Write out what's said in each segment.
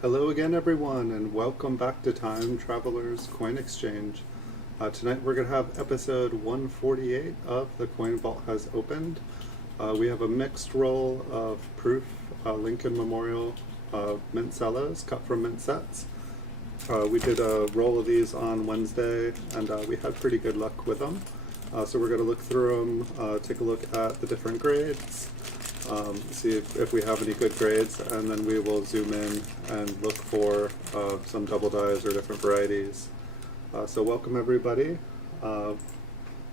Hello again everyone, and welcome back to Time Traveler's Coin Exchange. Tonight we're going to have episode 148 of The Coin Vault Has Opened. We have a mixed roll of proof Lincoln Memorial mint cellos cut from mint sets. We did a roll of these on Wednesday, and we had pretty good luck with them. So we're going to look through them, take a look at the different grades, see if we have any good grades, and then we will zoom in and look for some double dies or different varieties. So welcome everybody.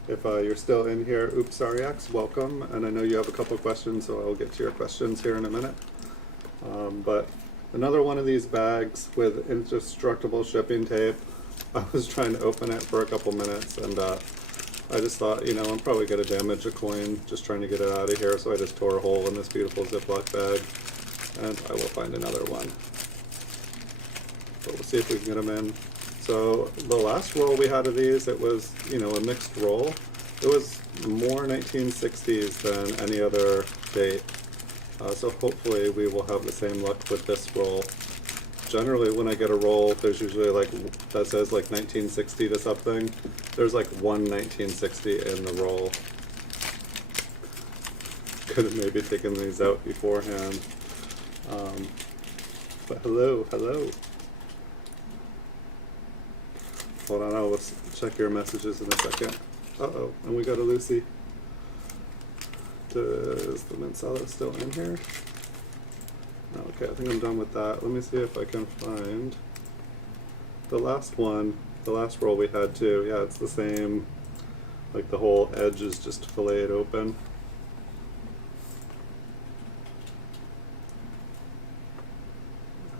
If you're still in here, oops, sorry X, welcome. And I know you have a couple questions, so I'll get to your questions here in a minute. But another one of these bags with indestructible shipping tape. I was trying to open it for a couple minutes, and I just thought, you know, I'm probably going to damage a coin just trying to get it out of here, so I just tore a hole in this beautiful Ziploc bag, and I will find another one. But we'll see if we can get them in. So the last roll we had of these, it was, you know, a mixed roll. It was more 1960s than any other date. So hopefully we will have the same luck with this roll. Generally when I get a roll, there's usually like, that says like 1960 to something. There's like one 1960 in the roll. Could have maybe taken these out beforehand. But hello. Hold on, I'll check your messages in a second. Uh-oh, and we got a Lucy. Is the mint cello still in here? Okay, I think I'm done with that. Let me see if I can find the last one, the last roll we had too. Yeah, it's the same, like the whole edge is just filleted open.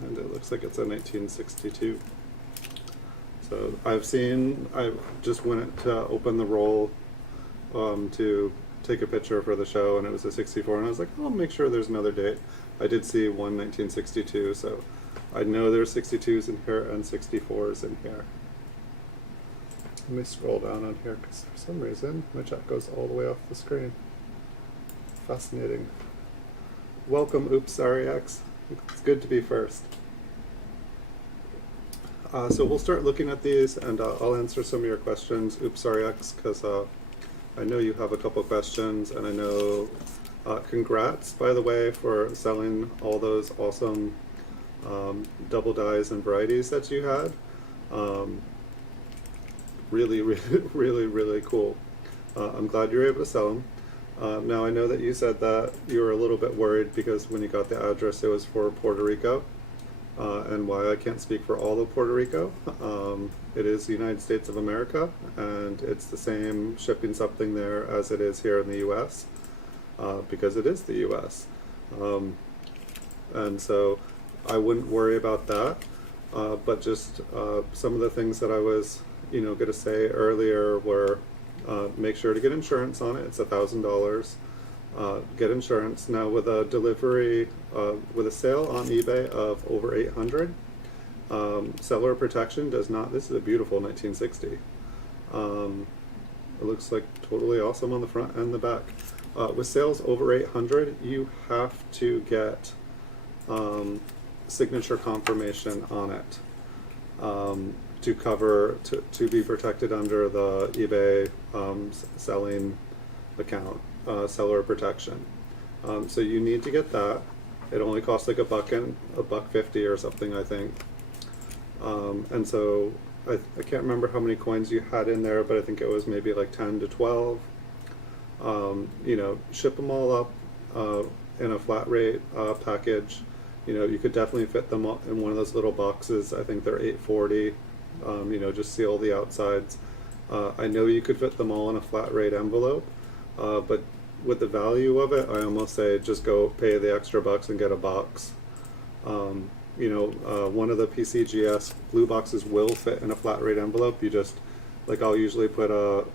And it looks like it's a 1962. So I just went to open the roll to take a picture for the show, and it was a 64, and I was like, I'll make sure there's another date. I did see one 1962, so I know there's 62s in here and 64s in here. Let me scroll down on here, because for some reason my chat goes all the way off the screen. Fascinating. Welcome, oops, sorry X. It's good to be first. So we'll start looking at these, and I'll answer some of your questions. Oops, sorry X, because I know you have a couple questions, and I know, congrats, by the way, for selling all those awesome double dies and varieties that you had. Really cool. I'm glad you were able to sell them. Now I know that you said that you were a little bit worried because when you got the address it was for Puerto Rico, and why I can't speak for all of Puerto Rico. It is the United States of America, and it's the same shipping something there as it is here in the US, because it is the US. And so I wouldn't worry about that, but just some of the things that I was, you know, going to say earlier were make sure to get insurance on it. It's $1,000. Get insurance. Now with a delivery, with a sale on eBay of over 800, seller protection does not, this is a beautiful 1960. It looks like totally awesome on the front and the back. With sales over 800, you have to get signature confirmation on it to cover, to be protected under the eBay selling account. Seller protection. So you need to get that. It only costs like $1.50 or something, I think. And so I can't remember how many coins you had in there, but I think it was maybe like 10 to 12. You know, ship them all up in a flat rate package. You know, you could definitely fit them up in one of those little boxes. I think they're $8.40. You know, just seal the outsides. I know you could fit them all in a flat rate envelope, but with the value of it, I almost say just go pay the extra bucks and get a box. You know, one of the PCGS blue boxes will fit in a flat rate envelope. You just, like, I'll usually put a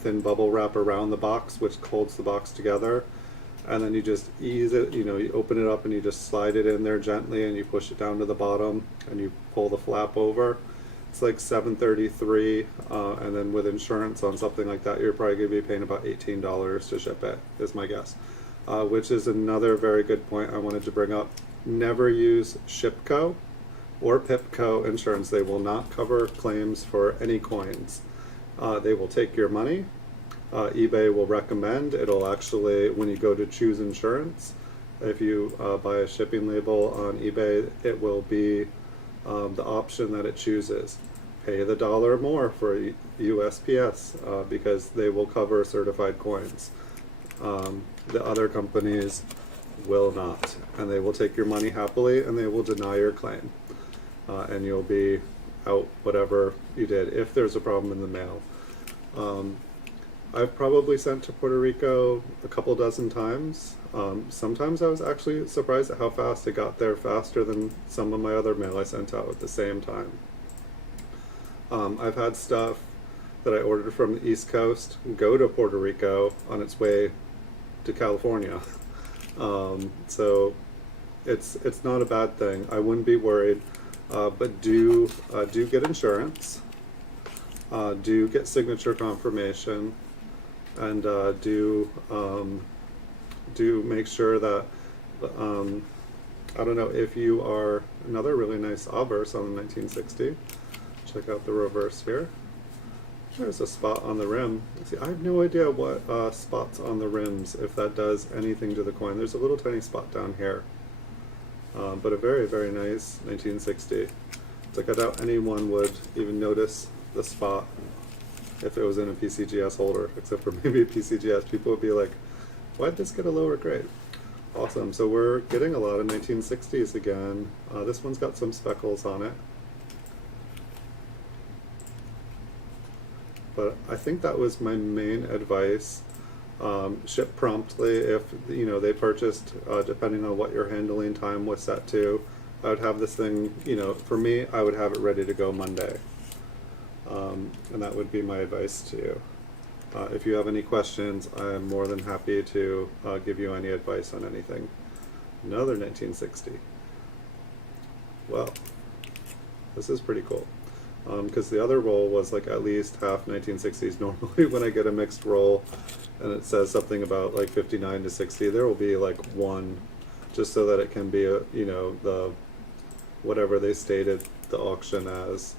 thin bubble wrap around the box, which holds the box together, and then you just ease it. You know, you open it up and you just slide it in there gently, and you push it down to the bottom, and you pull the flap over. It's like $7.33, and then with insurance on something like that, you're probably going to be paying about $18 to ship it, is my guess. Which is another very good point I wanted to bring up. never use Shipco or Pipco insurance. They will not cover claims for any coins. They will take your money. eBay will recommend, it'll actually, when you go to choose insurance, if you buy a shipping label on eBay, it will be the option that it chooses. Pay the dollar more for USPS because they will cover certified coins. The other companies will not, and they will take your money happily and they will deny your claim. And you'll be out whatever you did if there's a problem in the mail. I've probably sent to Puerto Rico a couple dozen times. Sometimes I was actually surprised at how fast it got there, faster than some of my other mail I sent out at the same time. I've had stuff that I ordered from the East Coast go to Puerto Rico on its way to California. So it's not a bad thing. I wouldn't be worried, but do get insurance. Do get signature confirmation, and do make sure that I don't know if you are another really nice obverse on the 1960. Check out the reverse here. There's a spot on the rim. See, I have no idea what spots on the rims, if that does anything to the coin. There's a little tiny spot down here, but a very, very nice 1960. It's like I doubt anyone would even notice the spot if it was in a PCGS holder, except for maybe a PCGS. People would be like, why'd this get a lower grade? Awesome, so we're getting a lot of 1960s again. This one's got some speckles on it. But I think that was my main advice. Ship promptly if they purchased, depending on what your handling time was set to. I would have this thing, for me, I would have it ready to go Monday. And that would be my advice to you. If you have any questions, I am more than happy to give you any advice on anything. Another 1960. Well, this is pretty cool. Because the other roll was like at least half 1960s. Normally when I get a mixed roll and it says something about like 59 to 60, there will be like one, just so that it can be the whatever they stated the auction as,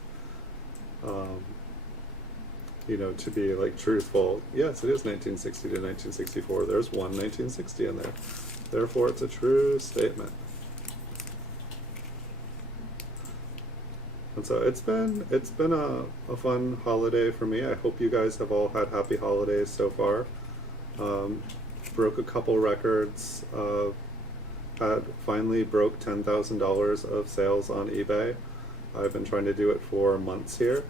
to be like truthful. Yes, it is 1960 to 1964. There's one 1960 in there. Therefore, it's a true statement. And so it's been a fun holiday for me. I hope you guys have all had happy holidays so far. Broke a couple records. Finally broke $10,000 of sales on eBay. I've been trying to do it for months here.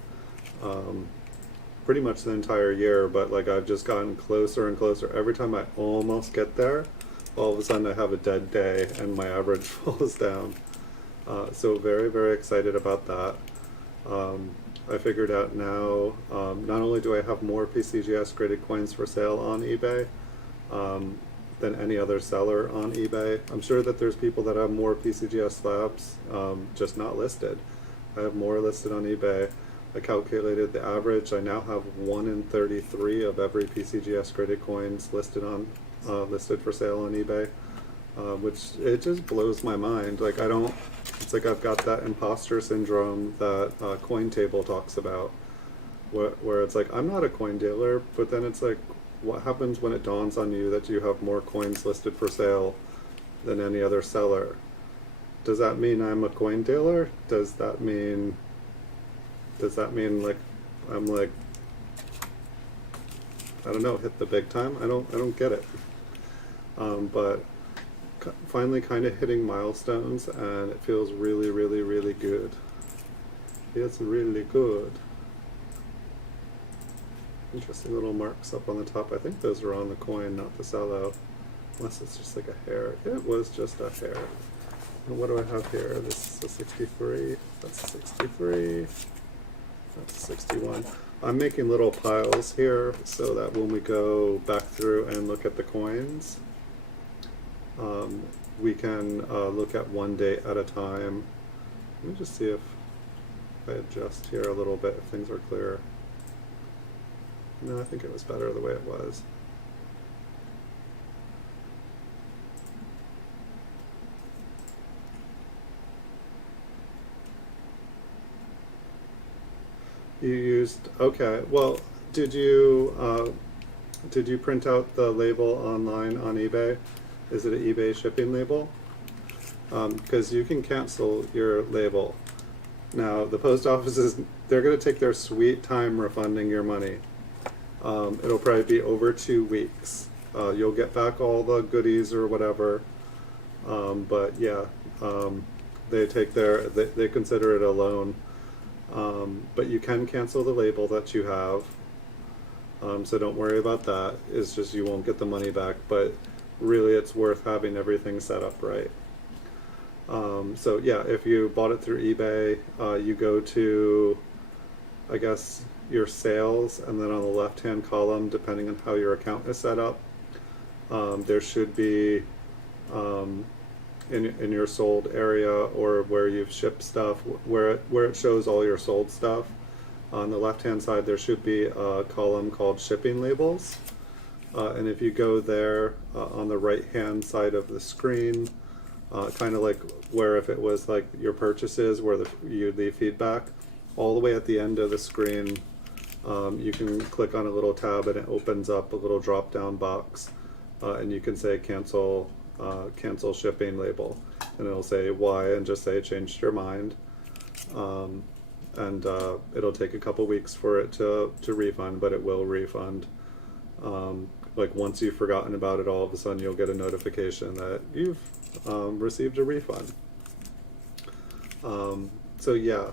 Pretty much the entire year, but like I've just gotten closer and closer. Every time I almost get there, all of a sudden I have a dead day and my average falls down. So very, very excited about that. I figured out now, not only do I have more PCGS graded coins for sale on eBay than any other seller on eBay. I'm sure that there's people that have more PCGS slabs, just not listed. I have more listed on eBay. I calculated the average. I now have 1 in 33 of every PCGS graded coins listed for sale on eBay. Which it just blows my mind. Like it's like I've got that imposter syndrome that CoinTable talks about, where it's like I'm not a coin dealer, but then it's like, what happens when it dawns on you that you have more coins listed for sale than any other seller? Does that mean I'm a coin dealer? Does that mean like I'm like, I don't know, hit the big time? I don't get it. But finally kind of hitting milestones, and it feels really, really, really good. It's really good. Interesting little marks up on the top. I think those are on the coin, not the cello. Unless it's just like a hair. It was just a hair. And what do I have here? This is a 63. That's a 63. That's a 61. I'm making little piles here so that when we go back through and look at the coins, we can look at one date at a time. Let me just see if I adjust here a little bit, if things are clear. No, I think it was better the way it was. You used, okay. Well, did you print out the label online on eBay? Is it an eBay shipping label? Because you can cancel your label. Now, the post office they're going to take their sweet time refunding your money. It'll probably be over 2 weeks. You'll get back all the goodies or whatever. But yeah, they consider it a loan. But you can cancel the label that you have. So don't worry about that. It's just you won't get the money back, but really it's worth having everything set up right. So yeah, if you bought it through eBay, you go to, I guess, your sales, and then on the left-hand column, depending on how your account is set up, there should be in your sold area or where you've shipped stuff, where it shows all your sold stuff. On the left-hand side, there should be a column called shipping labels. And if you go there on the right-hand side of the screen, kind of like where if it was like your purchases, where you leave feedback, all the way at the end of the screen, you can click on a little tab and it opens up a little drop-down box, and you can say cancel shipping label, and it'll say why, and just say changed your mind. And it'll take a couple weeks for it to refund, but it will refund. Like once you've forgotten about it, all of a sudden you'll get a notification that you've received a refund. So yeah,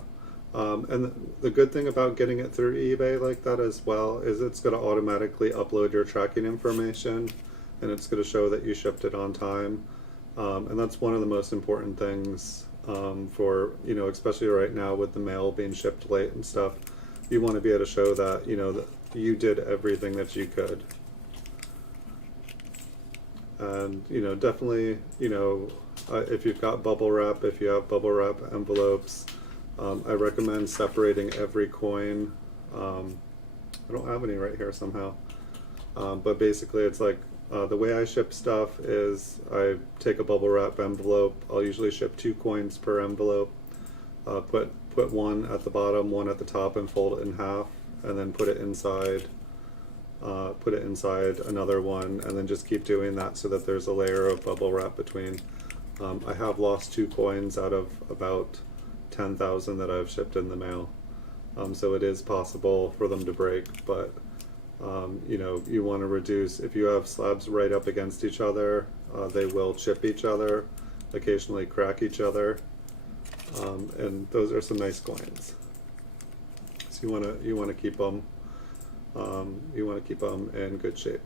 and the good thing about getting it through eBay like that as well is it's going to automatically upload your tracking information, and it's going to show that you shipped it on time. And that's one of the most important things for, especially right now with the mail being shipped late and stuff. You want to be able to show that, that you did everything that you could. And, definitely, if you've got bubble wrap, if you have bubble wrap envelopes, I recommend separating every coin. I don't have any right here somehow. But basically it's like, the way I ship stuff is I take a bubble wrap envelope. I'll usually ship 2 coins per envelope. Put one at the bottom, one at the top, and fold it in half, and then put it inside another one, and then just keep doing that so that there's a layer of bubble wrap between. I have lost 2 coins out of about 10,000 that I've shipped in the mail. So it is possible for them to break, but you want to reduce, if you have slabs right up against each other, they will chip each other, occasionally crack each other, and those are some nice coins. So you want to keep them in good shape.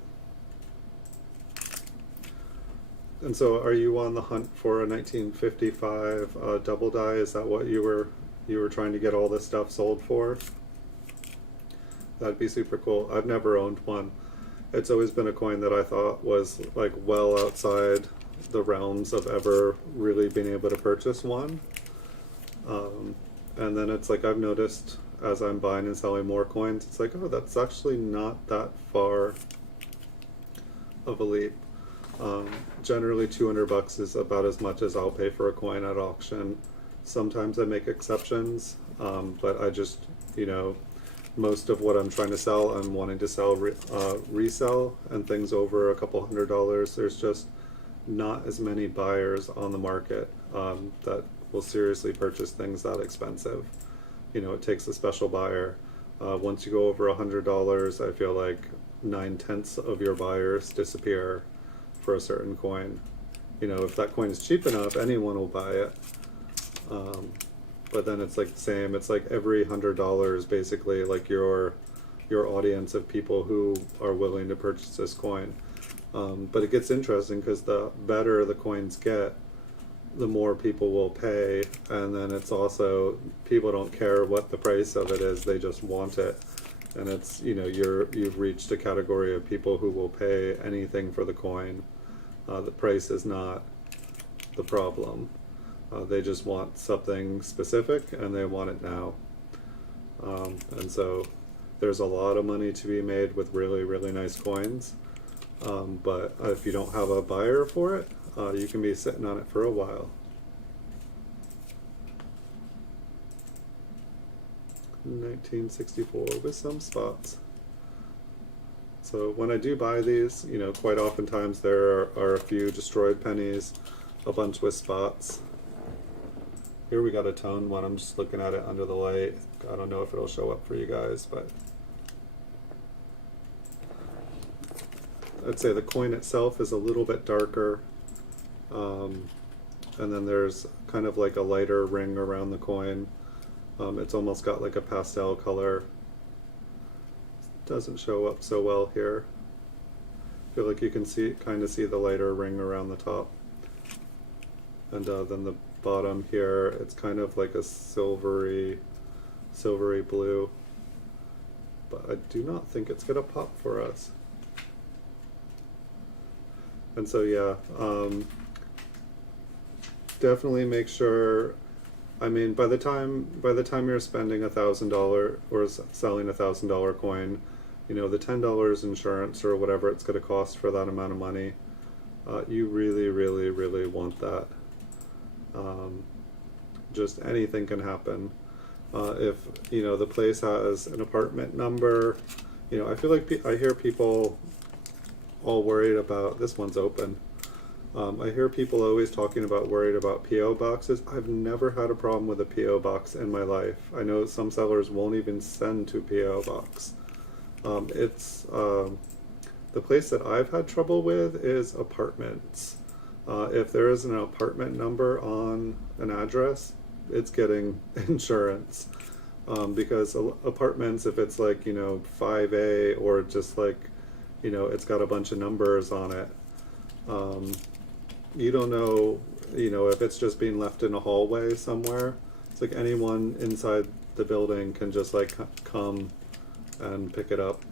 And so, are you on the hunt for a 1955 double die? Is that what you were trying to get all this stuff sold for? That'd be super cool. I've never owned one. It's always been a coin that I thought was like well outside the realms of ever really being able to purchase one. And then it's like I've noticed as I'm buying and selling more coins, it's like, oh, that's actually not that far of a leap. Generally $200 is about as much as I'll pay for a coin at auction. Sometimes I make exceptions, but I just, most of what I'm trying to sell, I'm wanting to sell resell, and things over a couple $100. There's just not as many buyers on the market that will seriously purchase things that expensive. It takes a special buyer. Once you go over $100, I feel like 9/10 of your buyers disappear for a certain coin. If that coin is cheap enough, anyone will buy it. But then it's like the same. It's like every $100 basically like your audience of people who are willing to purchase this coin. But it gets interesting because the better the coins get, the more people will pay, and then it's also, people don't care what the price of it is, they just want it. And it's, you've reached a category of people who will pay anything for the coin. The price is not the problem. They just want something specific and they want it now. And so there's a lot of money to be made with really, really nice coins. But if you don't have a buyer for it, you can be sitting on it for a while. 1964 with some spots. So when I do buy these, you know, quite oftentimes there are a few destroyed pennies, a bunch with spots. Here we got a tone one. I'm just looking at it under the light. I don't know if it'll show up for you guys, but I'd say the coin itself is a little bit darker. And then there's kind of like a lighter ring around the coin. It's almost got like a pastel color. Doesn't show up so well here. I feel like you can kind of see the lighter ring around the top. And then the bottom here, it's kind of like a silvery blue. But I do not think it's gonna pop for us. And so yeah, definitely make sure. I mean, by the time you're spending $1,000 or selling $1,000 coin, you know, the $10 insurance or whatever it's going to cost for that amount of money, you really, really, really want that. Just anything can happen. If, you know, the place has an apartment number, you know, I feel like I hear people all worried about, this one's open. I hear people always talking about worried about PO boxes. I've never had a problem with a PO box in my life. I know some sellers won't even send to PO box. The place that I've had trouble with is apartments. If there is an apartment number on an address, it's getting insurance. Because apartments, if it's like, you know, 5A or just like, you know, it's got a bunch of numbers on it, you don't know, you know, if it's just being left in a hallway somewhere. It's like anyone inside the building can just like come and pick it up.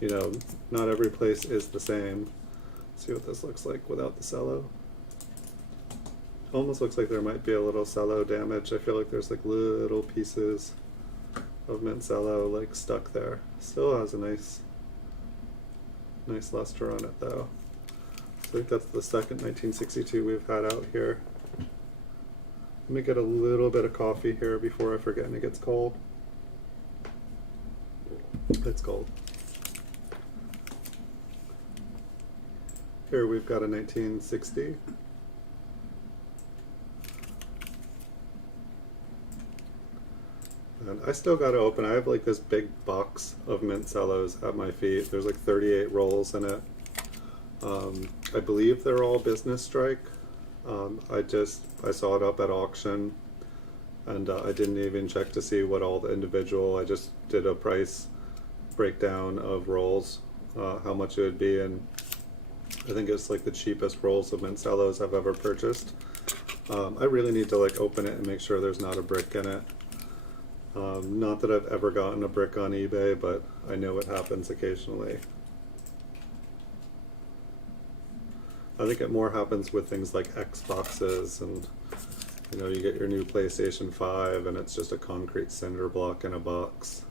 You know, not every place is the same. Let's see what this looks like without the cello. Almost looks like there might be a little cello damage. I feel like there's like little pieces of mint cello like stuck there. Still has a nice luster on it though. I think that's the second 1962 we've had out here. Let me get a little bit of coffee here before I forget and it gets cold. It's cold. Here we've got a 1960. And I still got to open. I have like this big box of mint cellos at my feet. There's like 38 rolls in it. I believe they're all business strike. I saw it up at auction, and I didn't even check to see what all the individual. I just did a price breakdown of rolls, how much it would be, and I think it's like the cheapest rolls of mint cellos I've ever purchased. I really need to like open it and make sure there's not a brick in it. Not that I've ever gotten a brick on eBay, but I know it happens occasionally. I think it more happens with things like Xboxes, and you know, you get your new PlayStation 5 and it's just a concrete cinder block in a box.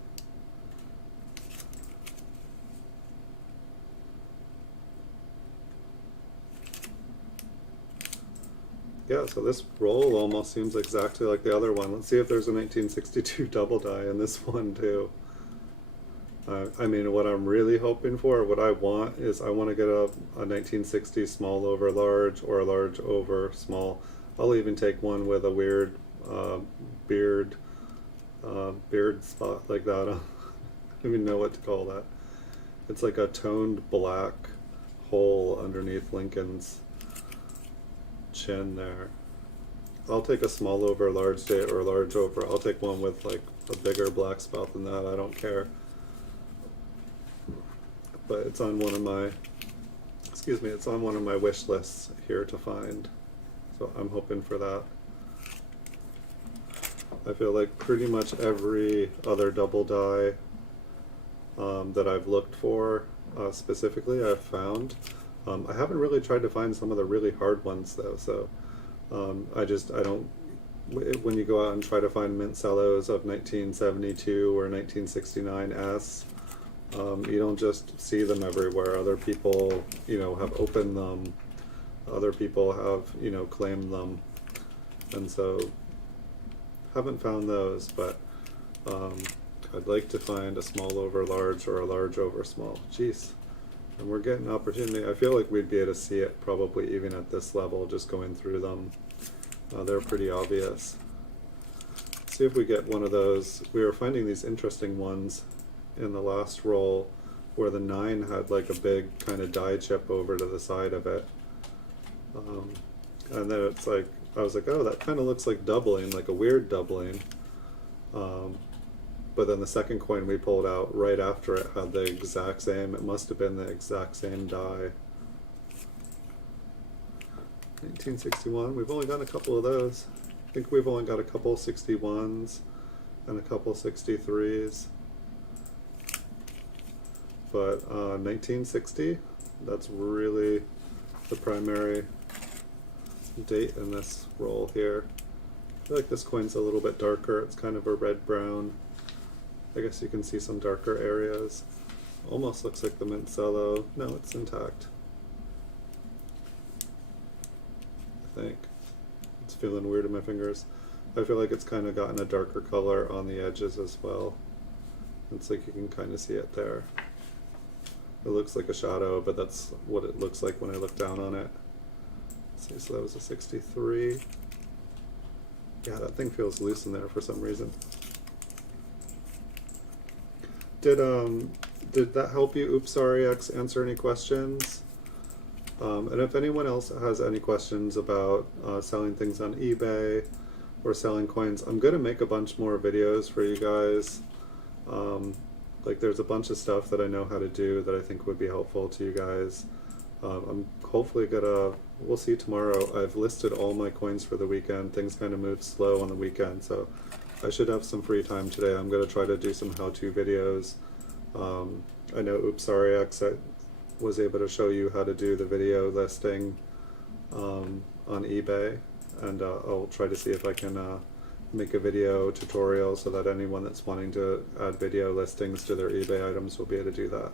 Yeah, so this roll almost seems exactly like the other one. Let's see if there's a 1962 double die in this one too. I mean, what I'm really hoping for, what I want is I want to get a 1960 small over large or a large over small. I'll even take one with a weird beard spot like that. I don't even know what to call that. It's like a toned black hole underneath Lincoln's chin there. I'll take a small over large day or large over. I'll take one with like a bigger black spot than that. I don't care. But it's on one of my, it's on one of my wish lists here to find. So I'm hoping for that. I feel like pretty much every other double die that I've looked for specifically I've found. I haven't really tried to find some of the really hard ones though, so I don't, when you go out and try to find mint cellos of 1972 or 1969S, you don't just see them everywhere. Other people, you know, have opened them. Other people have, you know, claimed them. And so, haven't found those, but I'd like to find a small over large or a large over small. Jeez. And we're getting opportunity. I feel like we'd be able to see it probably even at this level, just going through them. They're pretty obvious. See if we get one of those. We were finding these interesting ones in the last roll where the 9 had like a big kind of die chip over to the side of it. And then it's like, I was like, oh, that kind of looks like doubling, like a weird doubling. But then the second coin we pulled out right after it had the exact same, it must have been the exact same die. 1961, we've only done a couple of those. I think we've only got a couple 61s and a couple 63s. But 1960, that's really the primary date in this roll here. I feel like this coin's a little bit darker. It's kind of a red-brown. I guess you can see some darker areas. Almost looks like the Mincello. No, it's intact. I think. It's feeling weird in my fingers. I feel like it's kind of gotten a darker color on the edges as well. It's like you can kind of see it there. It looks like a shadow, but that's what it looks like when I look down on it. Let's see, so that was a 63. Yeah, that thing feels loose in there for some reason. Did that help you, Oops Sorry X, answer any questions? And if anyone else has any questions about selling things on eBay or selling coins, I'm going to make a bunch more videos for you guys. Like there's a bunch of stuff that I know how to do that I think would be helpful to you guys. I'm hopefully we'll see tomorrow. I've listed all my coins for the weekend. Things kind of move slow on the weekend, so I should have some free time today. I'm going to try to do some how-to videos. I know Oops Sorry X, I was able to show you how to do the video listing on eBay, and I'll try to see if I can make a video tutorial so that anyone that's wanting to add video listings to their eBay items will be able to do that.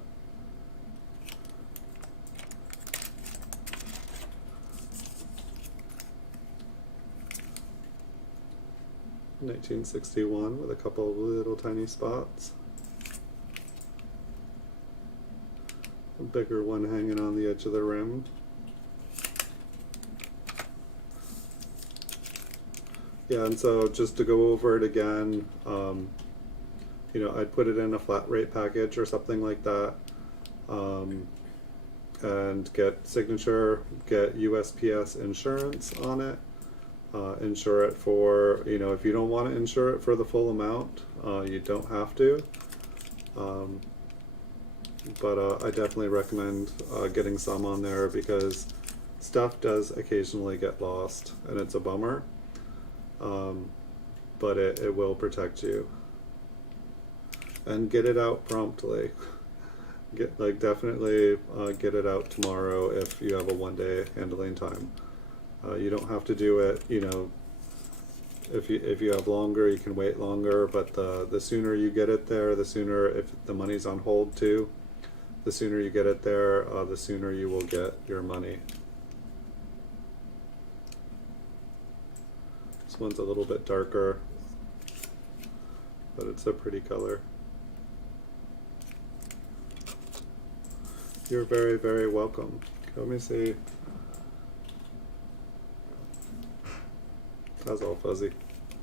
$1961 with a couple of little tiny spots. A bigger one hanging on the edge of the rim. Yeah, and so just to go over it again, you know, I'd put it in a flat rate package or something like that, and get signature, get USPS insurance on it. Insure it for, you know, if you don't want to insure it for the full amount, you don't have to. But I definitely recommend getting some on there because stuff does occasionally get lost and it's a bummer. But it will protect you. And get it out promptly. Definitely get it out tomorrow if you have a one-day handling time. You don't have to do it, you know, if you have longer, you can wait longer, but the sooner you get it there, the sooner, if the money's on hold too, the sooner you get it there, the sooner you will get your money. This one's a little bit darker, but it's a pretty color. You're very, very welcome. Let me see. That's all fuzzy.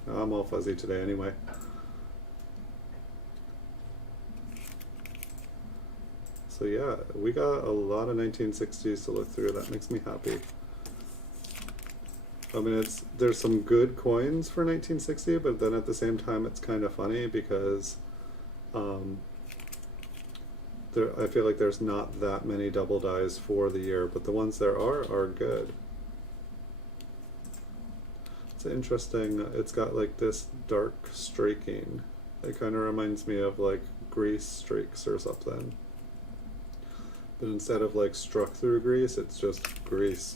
I'm all fuzzy today anyway. So yeah, we got a lot of 1960s to look through. That makes me happy. I mean, there's some good coins for 1960, but then at the same time, it's kind of funny because I feel like there's not that many double dies for the year, but the ones there are good. It's interesting. It's got like this dark streaking. It kind of reminds me of like grease streaks or something. But instead of like struck through grease, it's just grease.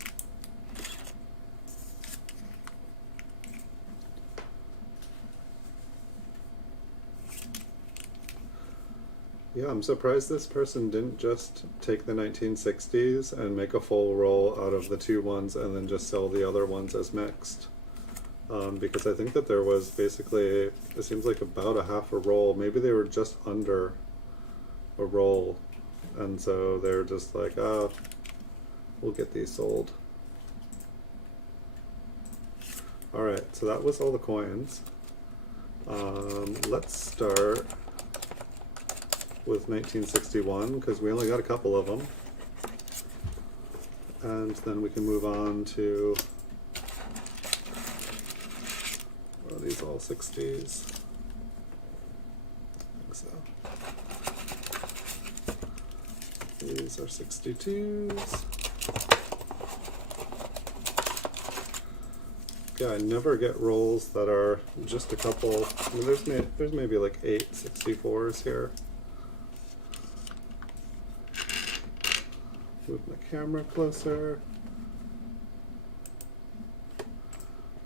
Yeah, I'm surprised this person didn't just take the 1960s and make a full roll out of the two ones and then just sell the other ones as mixed. because I think that there was basically, it seems like about a half a roll. Maybe they were just under a roll, and so they're just like, oh, we'll get these sold. Alright, so that was all the coins. Let's start with 1961, because we only got a couple of them. And then we can move on to, are these all 60s? I think so. These are 62s. Yeah, I never get rolls that are just a couple. I mean, there's maybe like 8 64s here. Move my camera closer.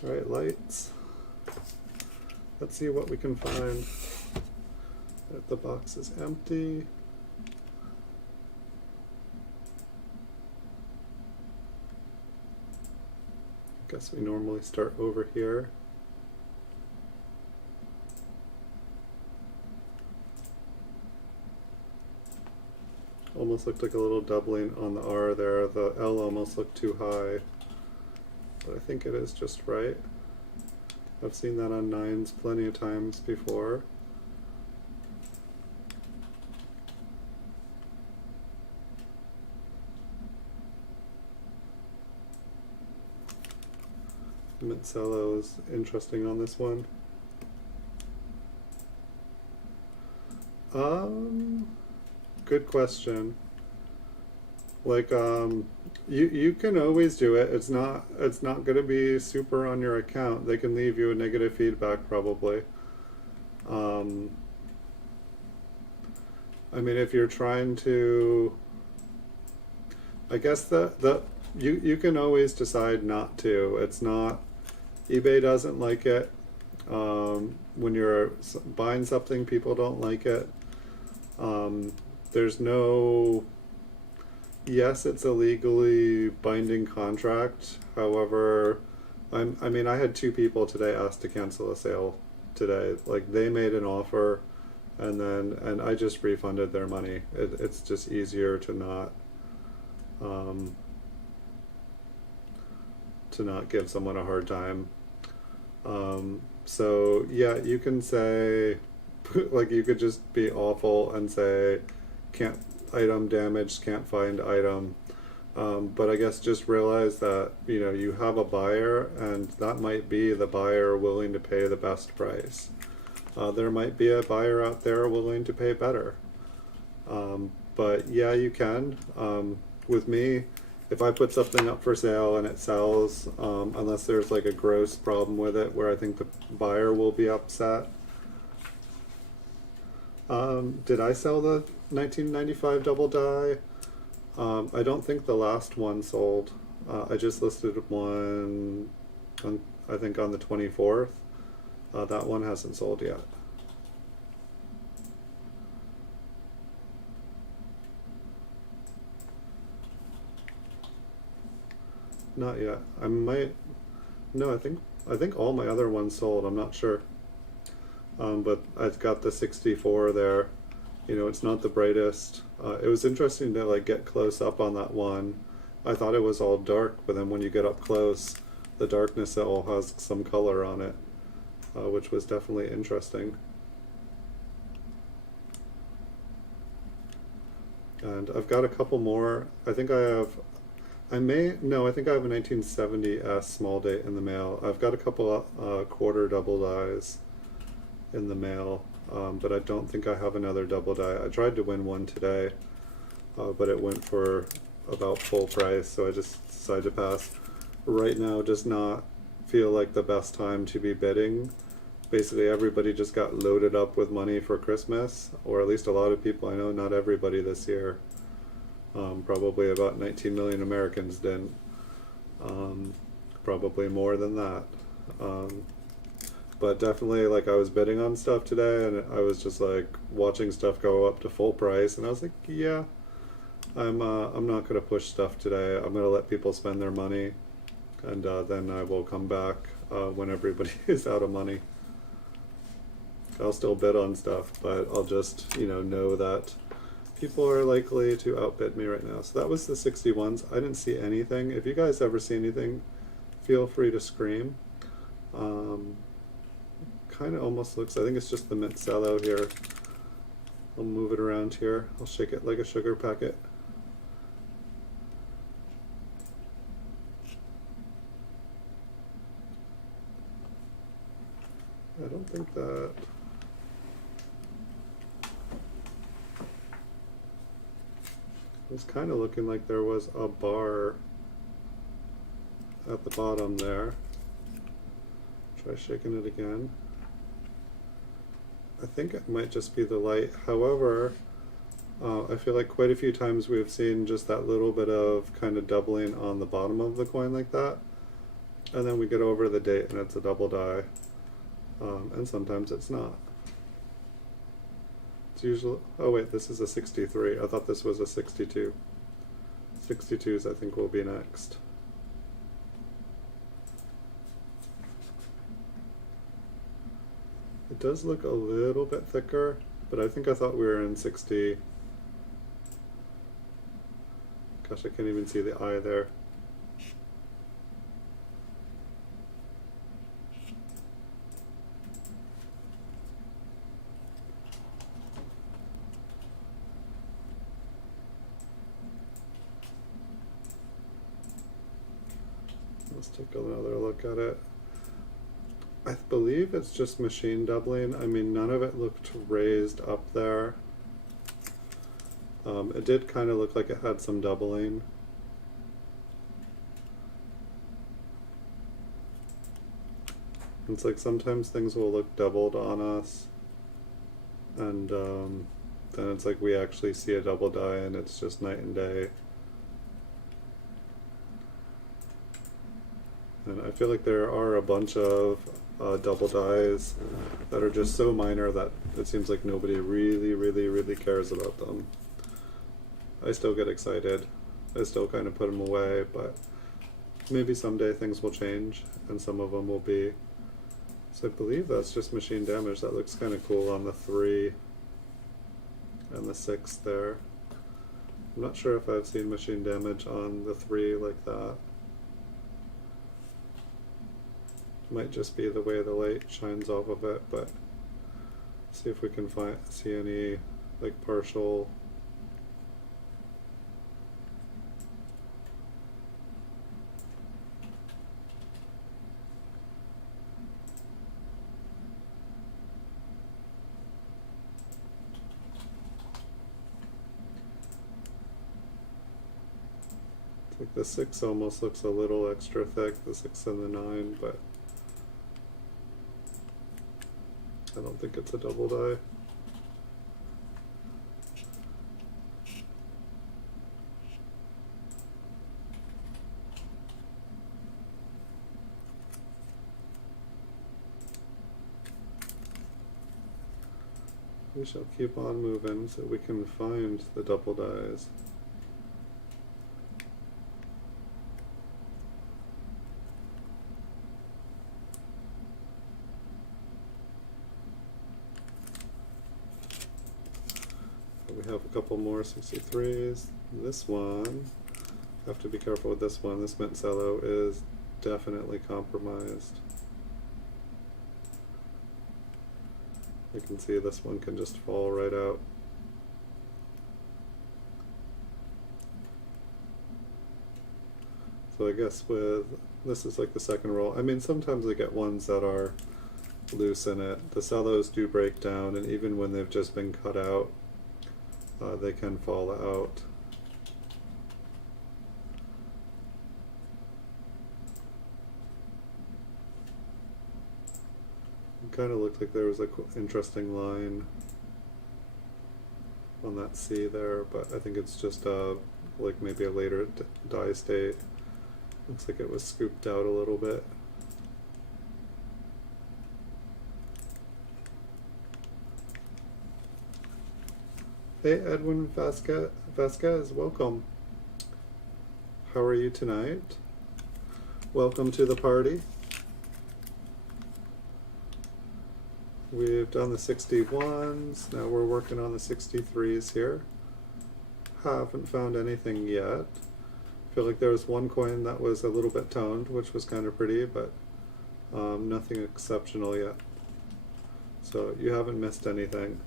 Alright, lights. Let's see what we can find. The box is empty. Guess we normally start over here. Almost looked like a little doubling on the R there. The L almost looked too high, but I think it is just right. I've seen that on 9s plenty of times before. Mitzello is interesting on this one. Good question. Like, you can always do it. It's not going to be super on your account. They can leave you a negative feedback probably. I mean, if you're trying to, I guess that you can always decide not to. It's not, eBay doesn't like it. When you're buying something, people don't like it. There's no, yes, it's a legally binding contract. However, I mean, I had 2 people today ask to cancel a sale today. Like, they made an offer, and I just refunded their money. It's just easier to not give someone a hard time. So yeah, you can say, like, you could just be awful and say, can't, item damaged, can't find item. But I guess just realize that, you know, you have a buyer, and that might be the buyer willing to pay the best price. There might be a buyer out there willing to pay better. But yeah, you can. With me, if I put something up for sale and it sells, unless there's like a gross problem with it where I think the buyer will be upset. Did I sell the 1995 double die? I don't think the last one sold. I just listed one, I think on the 24th. That one hasn't sold yet. Not yet. I might. No, I think all my other ones sold. I'm not sure. But I've got the 64 there. You know, it's not the brightest. It was interesting to like get close up on that one. I thought it was all dark, but then when you get up close, the darkness all has some color on it, which was definitely interesting. And I've got a couple more. I think I have. I think I have a 1970s small date in the mail. I've got a couple quarter double dies in the mail, but I don't think I have another double die. I tried to win one today, but it went for about full price, so I just decided to pass. Right now does not feel like the best time to be bidding. Basically everybody just got loaded up with money for Christmas, or at least a lot of people I know, not everybody this year. Probably about 19 million Americans didn't. Probably more than that. But definitely, like, I was bidding on stuff today, and I was just like watching stuff go up to full price, and I was like, yeah, I'm not gonna push stuff today. I'm gonna let people spend their money, and then I will come back. when everybody is out of money. I'll still bid on stuff, but I'll just, know that people are likely to outbid me right now. So that was the 61s. I didn't see anything. If you guys ever see anything, feel free to scream. Kind of almost looks, I think it's just the mint cello here. I'll move it around here. I'll shake it like a sugar packet. I don't think that... It was kind of looking like there was a bar at the bottom there. Try shaking it again. I think it might just be the light. However, I feel like quite a few times we've seen just that little bit of kind of doubling on the bottom of the coin like that. And then we get over the date and it's a double die. And sometimes it's not. It's usually, oh wait, this is a 63. I thought this was a 62. 62s I think will be next. It does look a little bit thicker, but I think I thought we were in 60. Gosh, I can't even see the eye there. Let's take another look at it. I believe it's just machine doubling. I mean, none of it looked raised up there. It did kind of look like it had some doubling. It's like sometimes things will look doubled on us, and then it's like we actually see a double die and it's just night and day. And I feel like there are a bunch of double dies that are just so minor that it seems like nobody really cares about them. I still get excited. I still kind of put them away, but maybe someday things will change and some of them will be. So I believe that's just machine damage. That looks kind of cool on the 3 and the 6 there. I'm not sure if I've seen machine damage on the 3 like that. Might just be the way the light shines off of it, but see if we can see any like partial. It's like the 6 almost looks a little extra thick, the 6 and the 9, but I don't think it's a double die. We shall keep on moving so we can find the double dies. We have a couple more 63s. This one, have to be careful with this one. This mint cello is definitely compromised. You can see this one can just fall right out. So I guess with, this is like the second roll. I mean, sometimes I get ones that are loose in it. The cellos do break down, and even when they've just been cut out, they can fall out. It kind of looked like there was an interesting line on that C there, but I think it's just like maybe a later die state. Looks like it was scooped out a little bit. Hey Edwin Vasquez, welcome. How are you tonight? Welcome to the party. we've done the 61s, now we're working on the 63s here. Haven't found anything yet. Feel like there was one coin that was a little bit toned, which was kind of pretty, but nothing exceptional yet. So you haven't missed anything.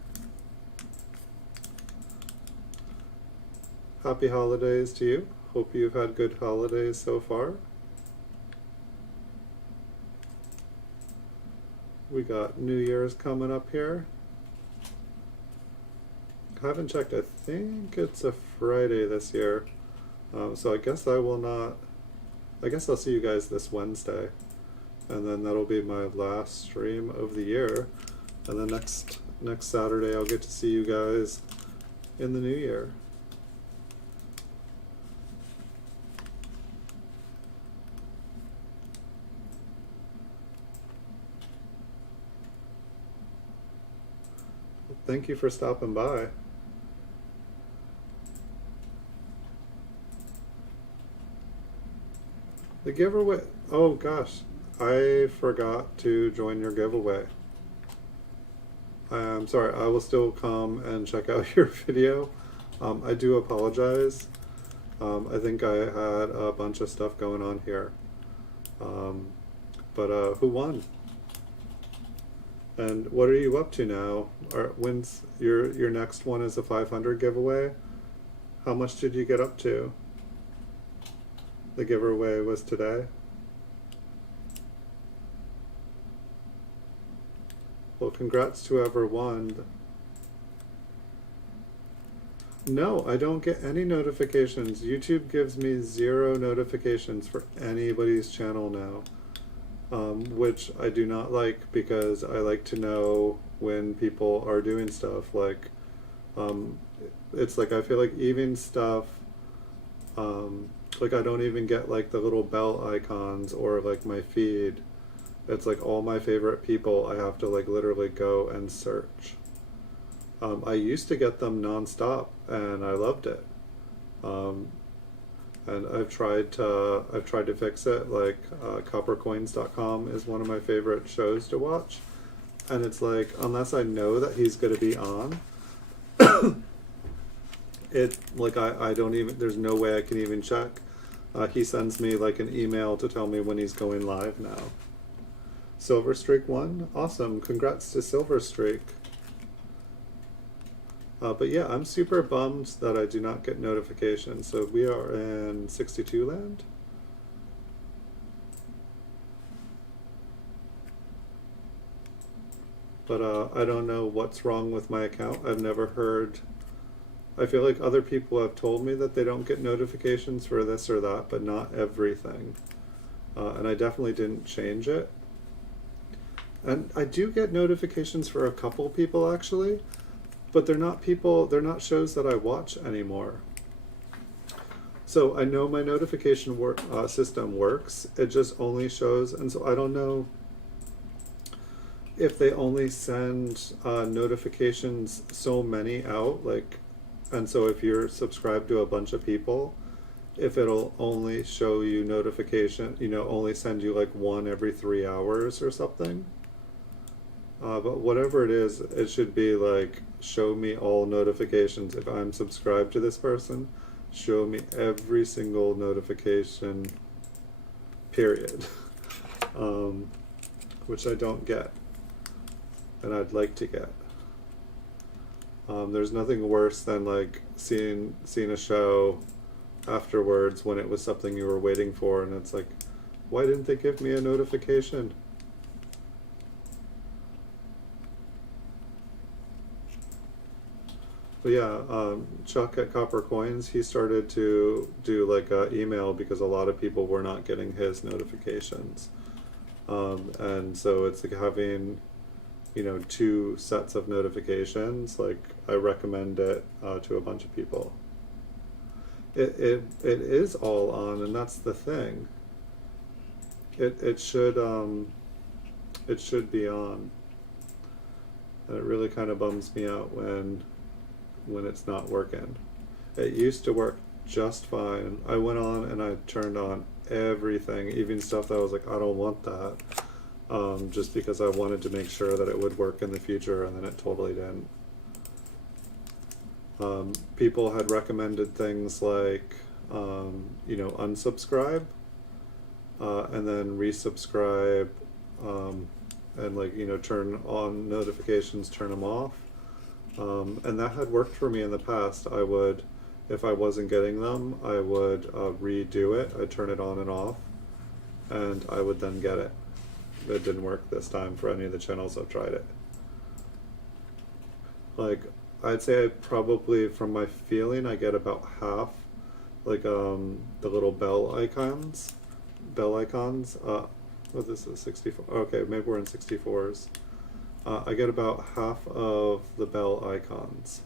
Happy holidays to you. Hope you've had good holidays so far. We got New Year's coming up here. I haven't checked. I think it's a Friday this year. So I guess I will not. I guess I'll see you guys this Wednesday. And then that'll be my last stream of the year. And then next Saturday I'll get to see you guys in the new year. Thank you for stopping by. The giveaway, oh gosh, I forgot to join your giveaway. I'm sorry, I will still come and check out your video. I do apologize. I think I had a bunch of stuff going on here. But who won? And what are you up to now? When's your next one is a 500 giveaway? How much did you get up to? The giveaway was today. Well, congrats to whoever won. No, I don't get any notifications. YouTube gives me 0 notifications for anybody's channel now. Which I do not like, because I like to know when people are doing stuff. Like, it's like I feel like even stuff, like I don't even get like the little bell icons or like my feed. It's like all my favorite people, I have to like literally go and search. I used to get them nonstop and I loved it. And I've tried to fix it. Like coppercoins.com is one of my favorite shows to watch, and it's like, unless I know that he's going to be on, it like I don't even, there's no way I can even check. He sends me like an email to tell me when he's going live now. Silver Streak won? Awesome, congrats to Silver Streak. But yeah, I'm super bummed that I do not get notifications. So we are in 62 land. But I don't know what's wrong with my account. I've never heard. I feel like other people have told me that they don't get notifications for this or that, but not everything. And I definitely didn't change it. And I do get notifications for a couple people actually. But they're not people, they're not shows that I watch anymore. So I know my notification system works. It just only shows, and so I don't know if they only send notifications so many out, like, and so if you're subscribed to a bunch of people, if it'll only show you notification, you know, only send you like one every 3 hours or something. But whatever it is, it should be like, show me all notifications. If I'm subscribed to this person, show me every single notification, period. Which I don't get, and I'd like to get. There's nothing worse than like seeing a show afterwards when it was something you were waiting for, and it's like, why didn't they give me a notification? But yeah, Chuck at Copper Coins, he started to do like email because a lot of people were not getting his notifications. And so it's like having, you know, 2 sets of notifications. Like, I recommend it to a bunch of people. It is all on, and that's the thing. It should be on. And it really kind of bums me out when it's not working. It used to work just fine. I went on and I turned on everything, even stuff that I was like, I don't want that. just because I wanted to make sure that it would work in the future, and then it totally didn't. People had recommended things like, you know, unsubscribe, and then resubscribe, and like, you know, turn on notifications, turn them off. And that had worked for me in the past. I would, if I wasn't getting them, I would redo it. I'd turn it on and off, and I would then get it. It didn't work this time for any of the channels I've tried it. Like, I'd say I probably, from my feeling, I get about half, like the little bell icons. What is this, 64? Okay, maybe we're in 64s. I get about half of the bell icons.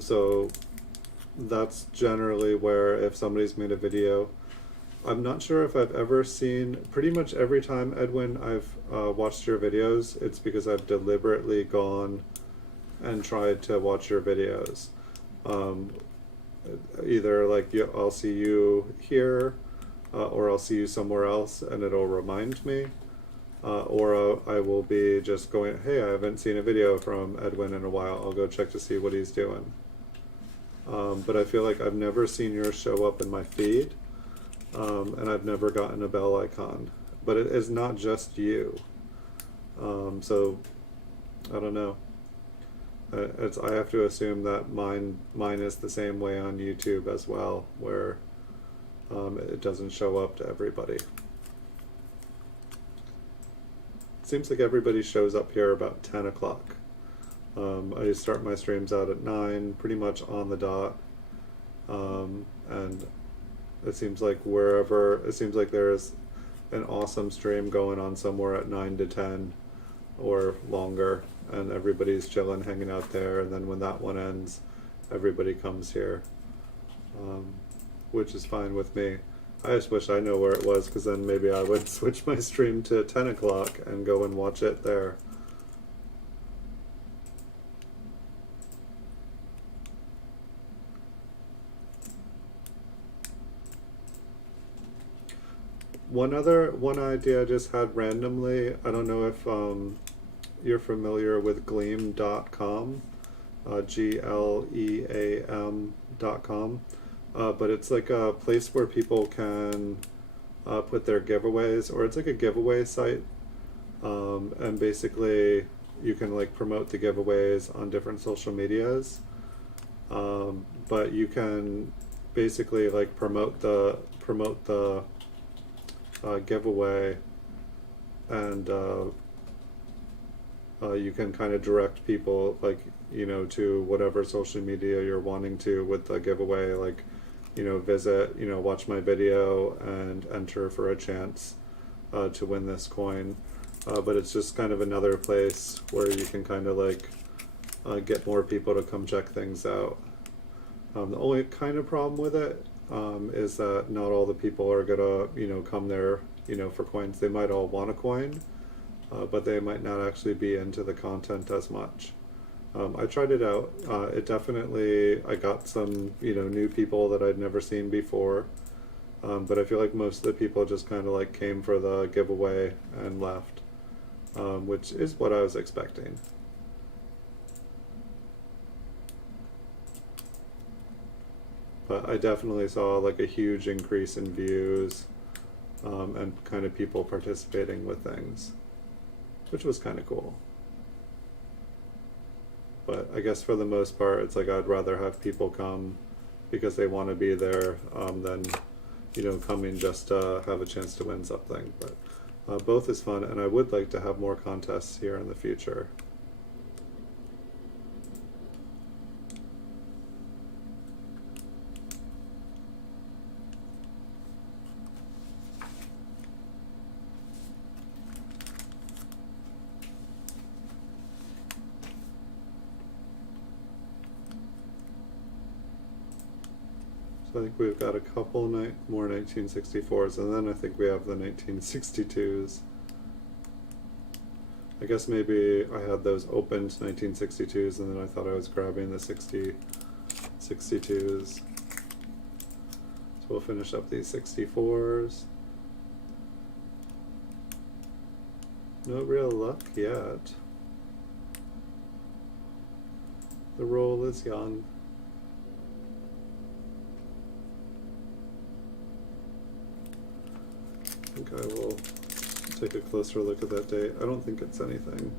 So that's generally where, if somebody's made a video, I'm not sure if I've ever seen, pretty much every time, Edwin, I've watched your videos, it's because I've deliberately gone and tried to watch your videos. Either like I'll see you here, or I'll see you somewhere else and it'll remind me, or I will be just going, hey, I haven't seen a video from Edwin in a while, I'll go check to see what he's doing. But I feel like I've never seen yours show up in my feed, and I've never gotten a bell icon. But it is not just you. So I don't know. I have to assume that mine is the same way on YouTube as well, where it doesn't show up to everybody. Seems like everybody shows up here about 10 o'clock. I start my streams out at 9, pretty much on the dot, and it seems like there's an awesome stream going on somewhere at 9 to 10 or longer, and everybody's chilling, hanging out there, and then when that one ends, everybody comes here, which is fine with me. I just wish I know where it was, because then maybe I would switch my stream to 10 o'clock and go and watch it there. One idea I just had randomly, I don't know if you're familiar with gleam.com, GLEAM.com, but it's like a place where people can put their giveaways, or it's like a giveaway site, and basically you can like promote the giveaways on different social medias, but you can basically like promote the giveaway, and you can kind of direct people, like, you know, to whatever social media you're wanting to with the giveaway, like, you know, visit, you know, watch my video and enter for a chance to win this coin. But it's just kind of another place where you can kind of like get more people to come check things out. The only kind of problem with it is that not all the people are gonna, you know, come there, you know, for coins. They might all want a coin, but they might not actually be into the content as much. I tried it out. It definitely, I got some, you know, new people that I'd never seen before, but I feel like most of the people just kind of like came for the giveaway and left, which is what I was expecting. But I definitely saw like a huge increase in views, and kind of people participating with things, which was kind of cool. But I guess for the most part, it's like I'd rather have people come because they want to be there, than, you know, coming just to have a chance to win something. But both is fun, and I would like to have more contests here in the future. I think we've got a couple more 1964s, and then I think we have the 1962s. I guess maybe I had those opened 1962s, and then I thought I was grabbing the 62s. So we'll finish up these 64s. No real luck yet. The roll is young. I think I will take a closer look at that date. I don't think it's anything.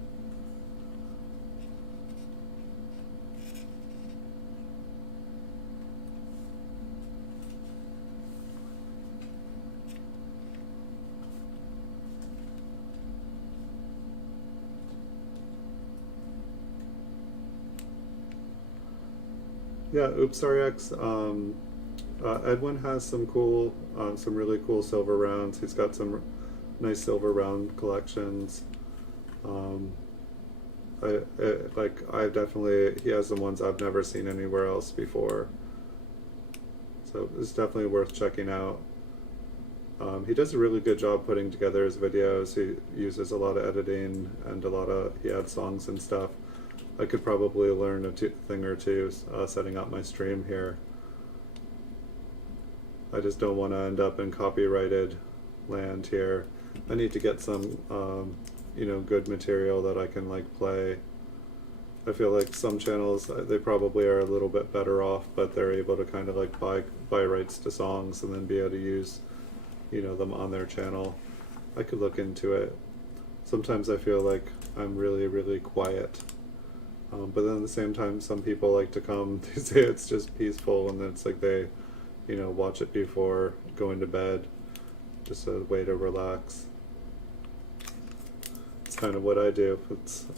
Yeah, Oops RX. Edwin has some cool, some really cool silver rounds. He's got some nice silver round collections. I've definitely, he has some ones I've never seen anywhere else before. So it's definitely worth checking out. He does a really good job putting together his videos. He uses a lot of editing and he adds songs and stuff. I could probably learn a thing or two setting up my stream here. I just don't want to end up in copyrighted land here. I need to get some, good material that I can play. I feel like some channels, they probably are a little bit better off, but they're able to kind of buy rights to songs and then be able to use, them on their channel. I could look into it. Sometimes I feel like I'm really, really quiet. But then at the same time, some people like to come, they say it's just peaceful, and it's like they, watch it before going to bed, just a way to relax. It's kind of what I do.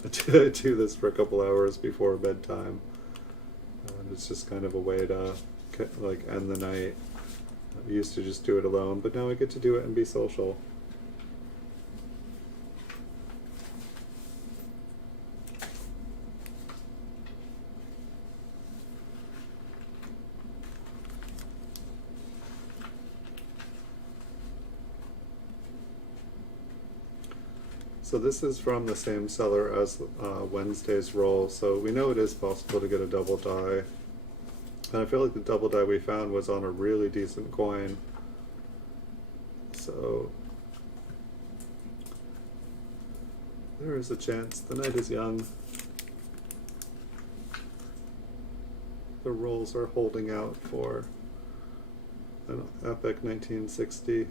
I do this for a couple hours before bedtime, and it's just kind of a way to end the night. I used to just do it alone, but now I get to do it and be social. So this is from the same seller as Wednesday's roll, so we know it is possible to get a double die. And I feel like the double die we found was on a really decent coin. So there is a chance. The night is young. The rolls are holding out for an epic 1960.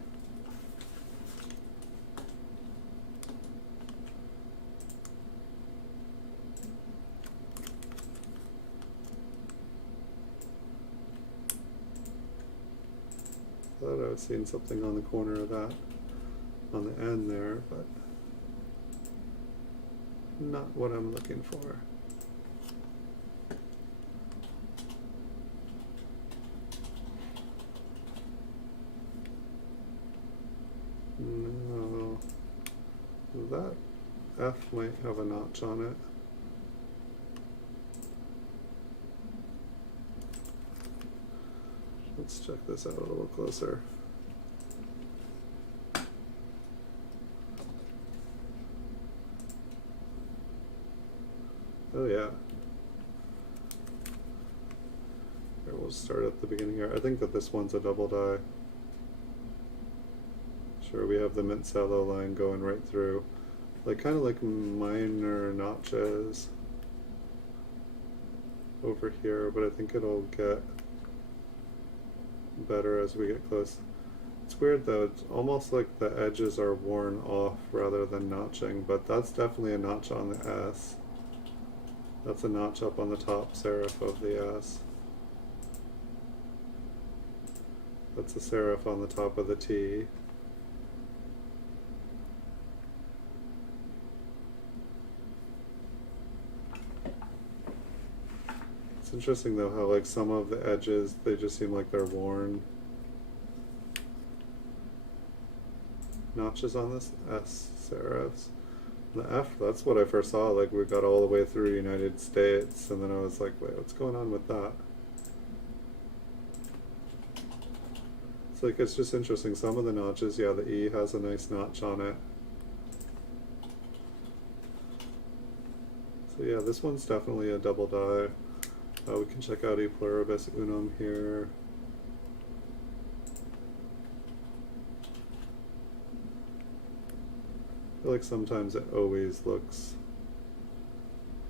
Thought I was seeing something on the corner of that, on the end there, but not what I'm looking for. No, that F might have a notch on it. Let's check this out a little closer. Oh yeah. Here, we'll start at the beginning here. I think that this one's a double die. Sure, we have the mint sallow line going right through. Kind of like minor notches over here, but I think it'll get better as we get close. It's weird though, it's almost like the edges are worn off rather than notching, but that's definitely a notch on the S. That's a notch up on the top serif of the S. That's a serif on the top of the T. It's interesting though how some of the edges, they just seem like they're worn. Notches on this S serifs. The F, that's what I first saw, we got all the way through United States, and then I was like, wait, what's going on with that? It's just interesting, some of the notches, yeah, the E has a nice notch on it. So yeah, this one's definitely a double die. We can check out E pluribus unum here. feel like sometimes it always looks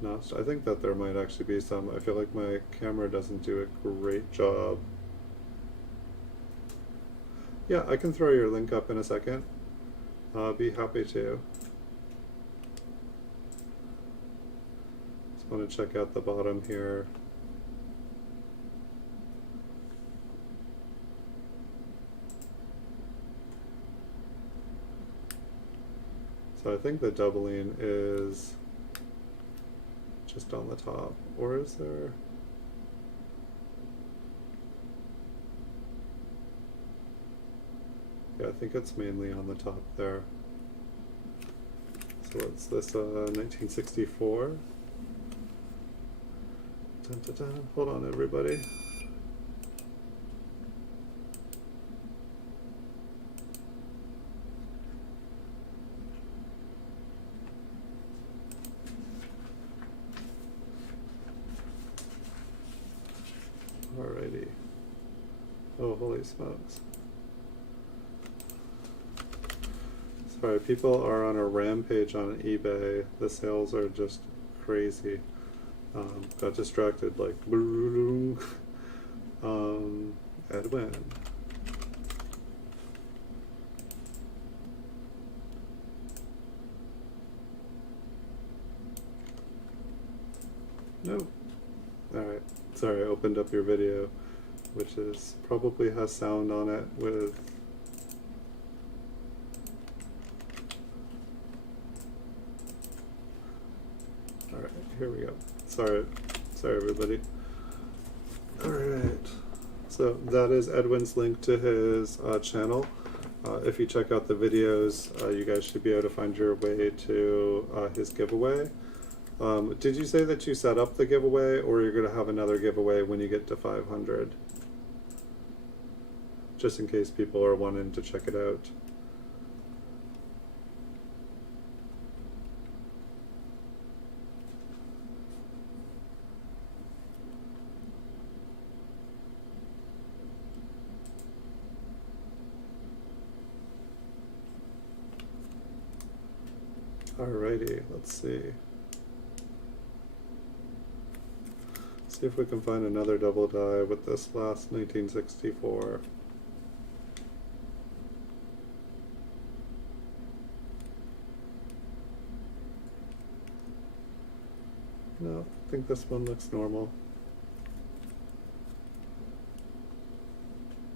notched. I think that there might actually be some. I feel like my camera doesn't do a great job. Yeah, I can throw your link up in a second. Be happy to. Just want to check out the bottom here. So I think the doubling is just on the top, or is there? Yeah, I think it's mainly on the top there. So what's this, 1964? Dun, dun, dun. Hold on, everybody. Alrighty. Oh, holy smokes. Sorry, people are on a rampage on eBay. The sales are just crazy. Got distracted, like, Edwin. No. Alright. Sorry, I opened up your video, which is probably has sound on it with alright, here we go. Sorry everybody. Alright. So that is Edwin's link to his channel. If you check out the videos, you guys should be able to find your way to his giveaway. Did you say that you set up the giveaway, or you're going to have another giveaway when you get to 500? Just in case people are wanting to check it out. Alrighty, let's see. See if we can find another double die with this last 1964. No, I think this one looks normal.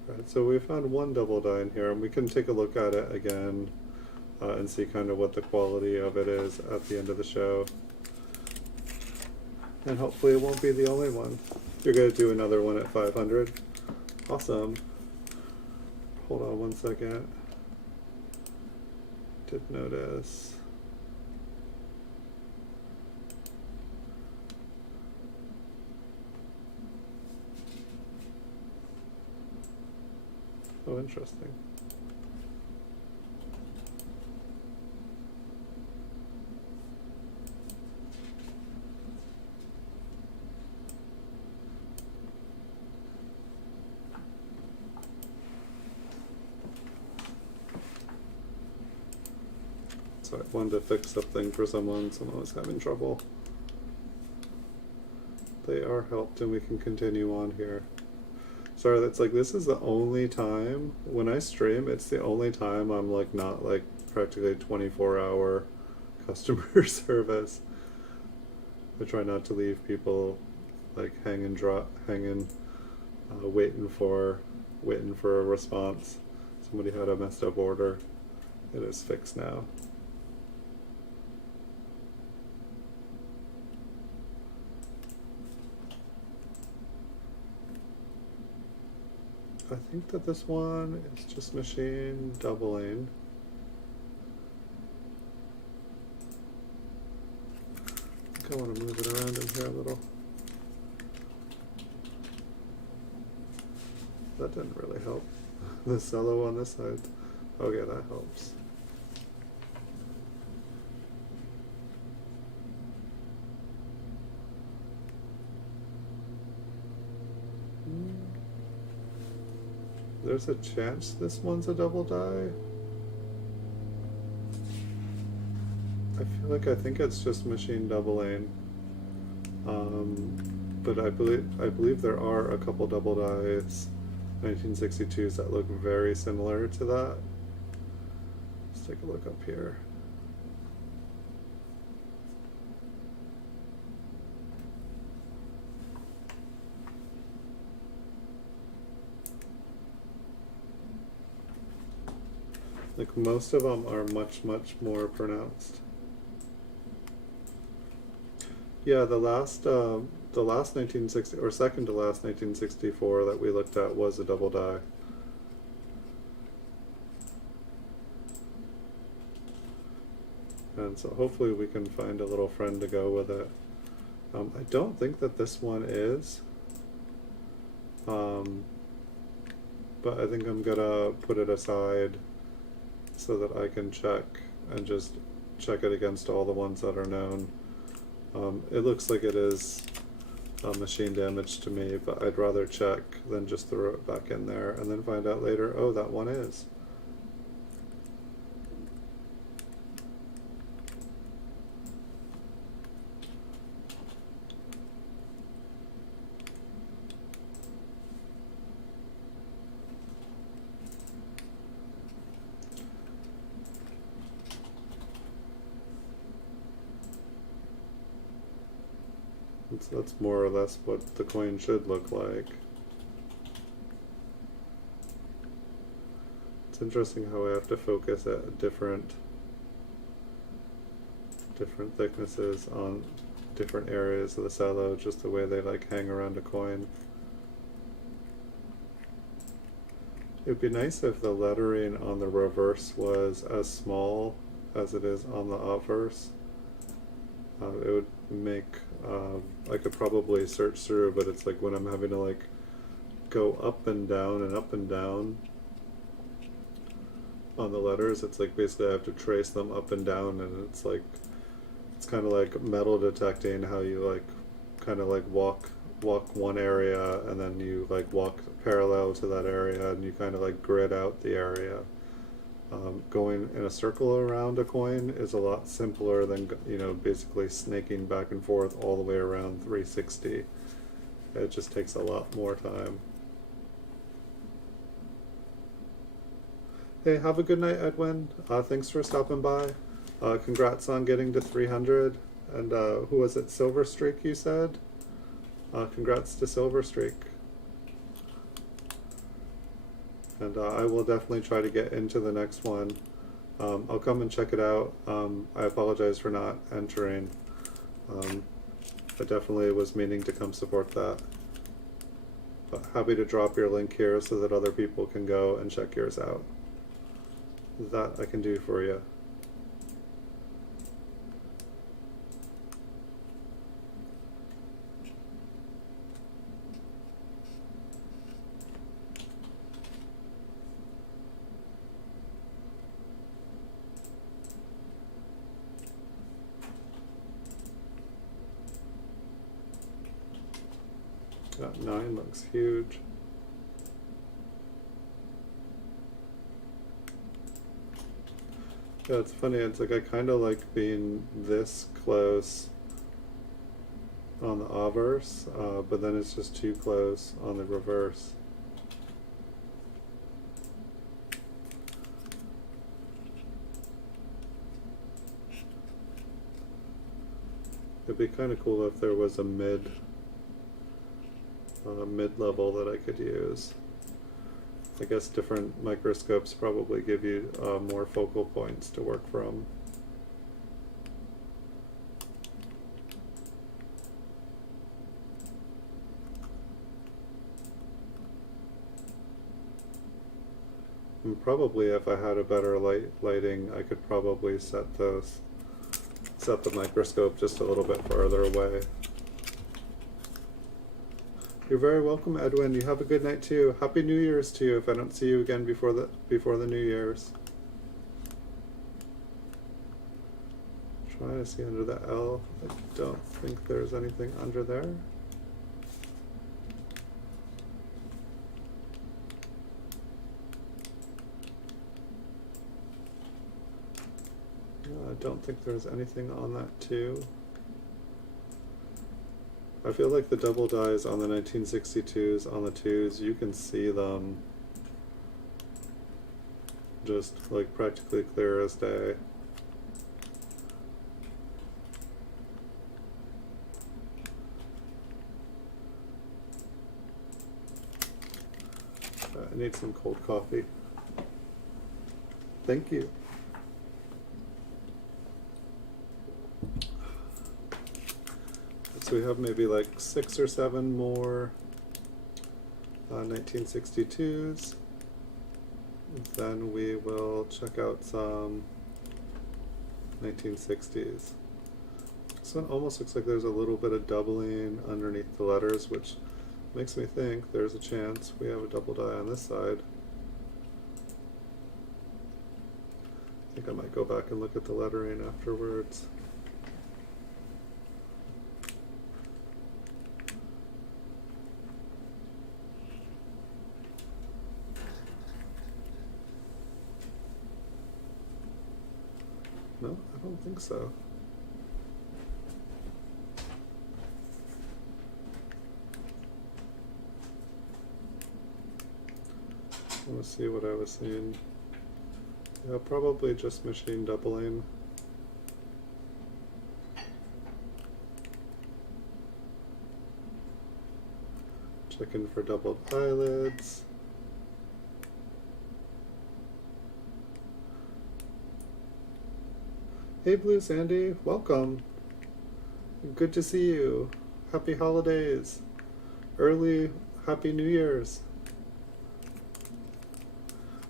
Alright, so we found one double die in here, and we can take a look at it again and see kind of what the quality of it is at the end of the show. And hopefully it won't be the only one. You're going to do another one at 500. Awesome. Hold on one second. Did notice. Oh, interesting. So I wanted to fix something for someone was having trouble. They are helped, and we can continue on here. Sorry, that's like, this is the only time, when I stream, it's the only time I'm like not like practically 24-hour customer service. I try not to leave people like hanging, waiting for a response. Somebody had a messed up order. It is fixed now. I think that this one is just machine doubling. I think I want to move it around in here a little. That didn't really help. The cello on this side. Okay, that helps. There's a chance this one's a double die. I think it's just machine doubling. But I believe there are a couple double dies 1962s that look very similar to that. Let's take a look up here. Like most of them are much more pronounced. Yeah, the last 1960 or second to last 1964 that we looked at was a double die. And so hopefully we can find a little friend to go with it. I don't think that this one is. But I think I'm gonna put it aside so that I can check and just check it against all the ones that are known. It looks like it is machine damage to me, but I'd rather check than just throw it back in there and then find out later, oh, that one is. So that's more or less what the coin should look like. It's interesting how I have to focus at different thicknesses on different areas of the cello, just the way they like hang around a coin. It would be nice if the lettering on the reverse was as small as it is on the obverse. It would make, I could probably search through, but it's like when I'm having to like go up and down on the letters, it's like basically I have to trace them up and down, and it's like, it's kind of like metal detecting, how you like kind of like walk one area and then you like walk parallel to that area and you kind of like grid out the area. Going in a circle around a coin is a lot simpler than, you know, basically snaking back and forth all the way around 360. It just takes a lot more time. Hey, have a good night, Edwin. Thanks for stopping by. Congrats on getting to 300. And who was it, Silver Streak, you said? Congrats to Silver Streak. And I will definitely try to get into the next one. I'll come and check it out. I apologize for not entering. I definitely was meaning to come support that. But happy to drop your link here so that other people can go and check yours out. That I can do for you. That 9 looks huge. Yeah, it's funny, it's like I kind of like being this close on the obverse, but then it's just too close on the reverse. It'd be kind of cool if there was a mid-level that I could use. I guess different microscopes probably give you more focal points to work from. And probably if I had a better lighting, I could probably set the microscope just a little bit farther away. You're very welcome, Edwin. You have a good night too. Happy New Year's to you if I don't see you again before the New Year's. Trying to see under the L. I don't think there's anything under there. I don't think there's anything on that too. I feel like the double dies on the 1962s, on the twos, you can see them just like practically clear as day. I need some cold coffee. Thank you. So we have maybe like 6 or 7 more 1962s. Then we will check out some 1960s. This one almost looks like there's a little bit of doubling underneath the letters, which makes me think there's a chance we have a double die on this side. I think I might go back and look at the lettering afterwards. No, I don't think so. I want to see what I was seeing. Yeah, probably just machine doubling. Checking for doubled eyelids. Hey Blue Sandy, welcome. Good to see you. Happy holidays. Early Happy New Year's.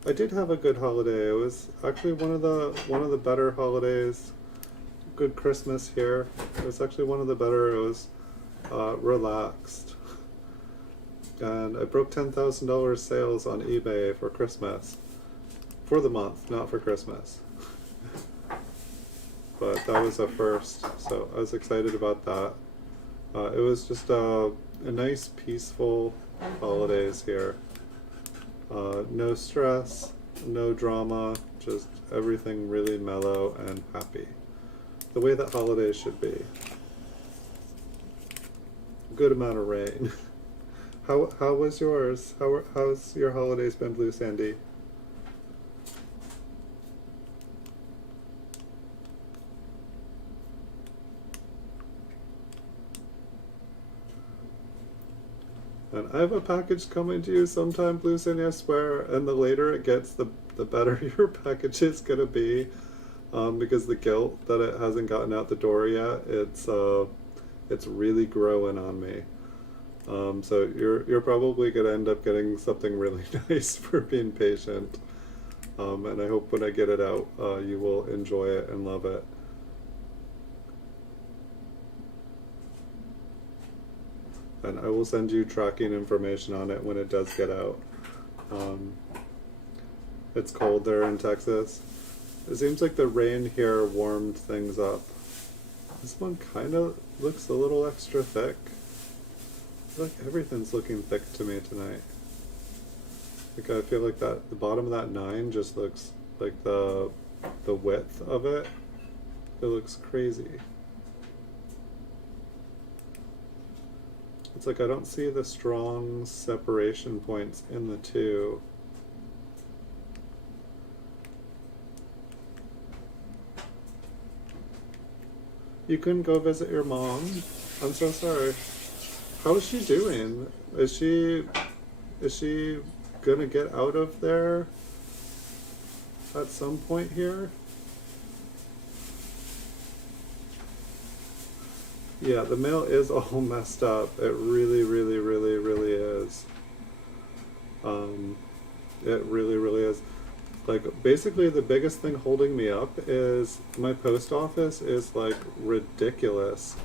I did have a good holiday. It was actually one of the better holidays. Good Christmas here. It was actually one of the better. It was relaxed. And I broke $10,000 sales on eBay for Christmas. For the month, not for Christmas. But that was a first, so I was excited about that. It was just a nice, peaceful holidays here. No stress, no drama, just everything really mellow and happy. The way that holidays should be. Good amount of rain. How was yours? How's your holidays been, Blue Sandy? And I have a package coming to you sometime, Blue Sandy, I swear, and the later it gets, the better your package is going to be, because the guilt that it hasn't gotten out the door yet, it's really growing on me. So you're probably going to end up getting something really nice for being patient, and I hope when I get it out, you will enjoy it and love it. And I will send you tracking information on it when it does get out. It's cold there in Texas. It seems like the rain here warmed things up. This one kind of looks a little extra thick. I feel like everything's looking thick to me tonight. Like I feel like that the bottom of that 9 just looks like the width of it. It looks crazy. It's like I don't see the strong separation points in the 2. You couldn't go visit your mom? I'm so sorry. How is she doing? Is she gonna get out of there at some point here? Yeah, the mail is all messed up. It really, really, really, really is. It really, really is. Like, basically the biggest thing holding me up is my post office is, like, ridiculous.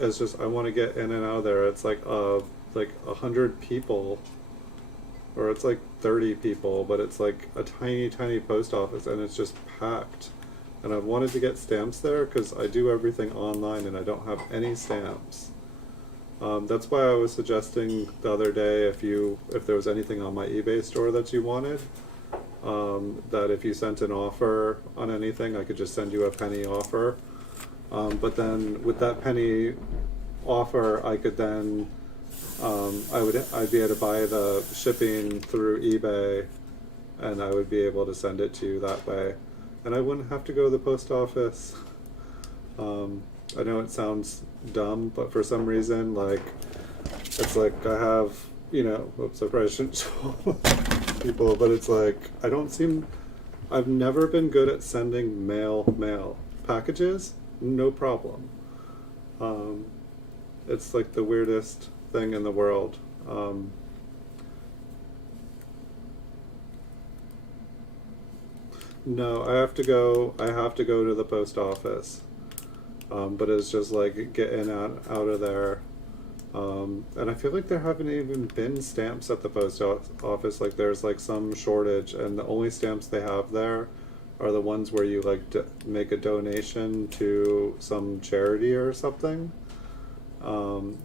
It's just, I want to get in and out of there. It's like 100 people, or it's like 30 people, but it's like a tiny, tiny post office, and it's just packed. And I wanted to get stamps there because I do everything online and I don't have any stamps. That's why I was suggesting the other day if there was anything on my eBay store that you wanted, that if you sent an offer on anything, I could just send you a penny offer. But then with that penny offer, I could then I'd be able to buy the shipping through eBay, and I would be able to send it to you that way, and I wouldn't have to go to the post office. I know it sounds dumb, but for some reason, like, it's like I have, oops, I probably shouldn't show people, but it's like I've never been good at sending mail packages, no problem. It's like the weirdest thing in the world. No, I have to go to the post office. But it's just like get in out of there. And I feel like there haven't even been stamps at the post office. Like there's like some shortage, and the only stamps they have there are the ones where you like make a donation to some charity or something.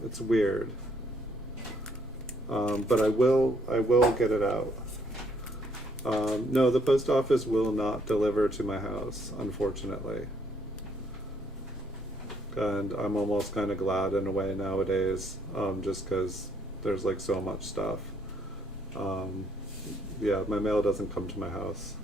It's weird. But I will get it out. No, the post office will not deliver to my house, unfortunately. And I'm almost kind of glad in a way nowadays, just because there's like so much stuff. Yeah, my mail doesn't come to my house.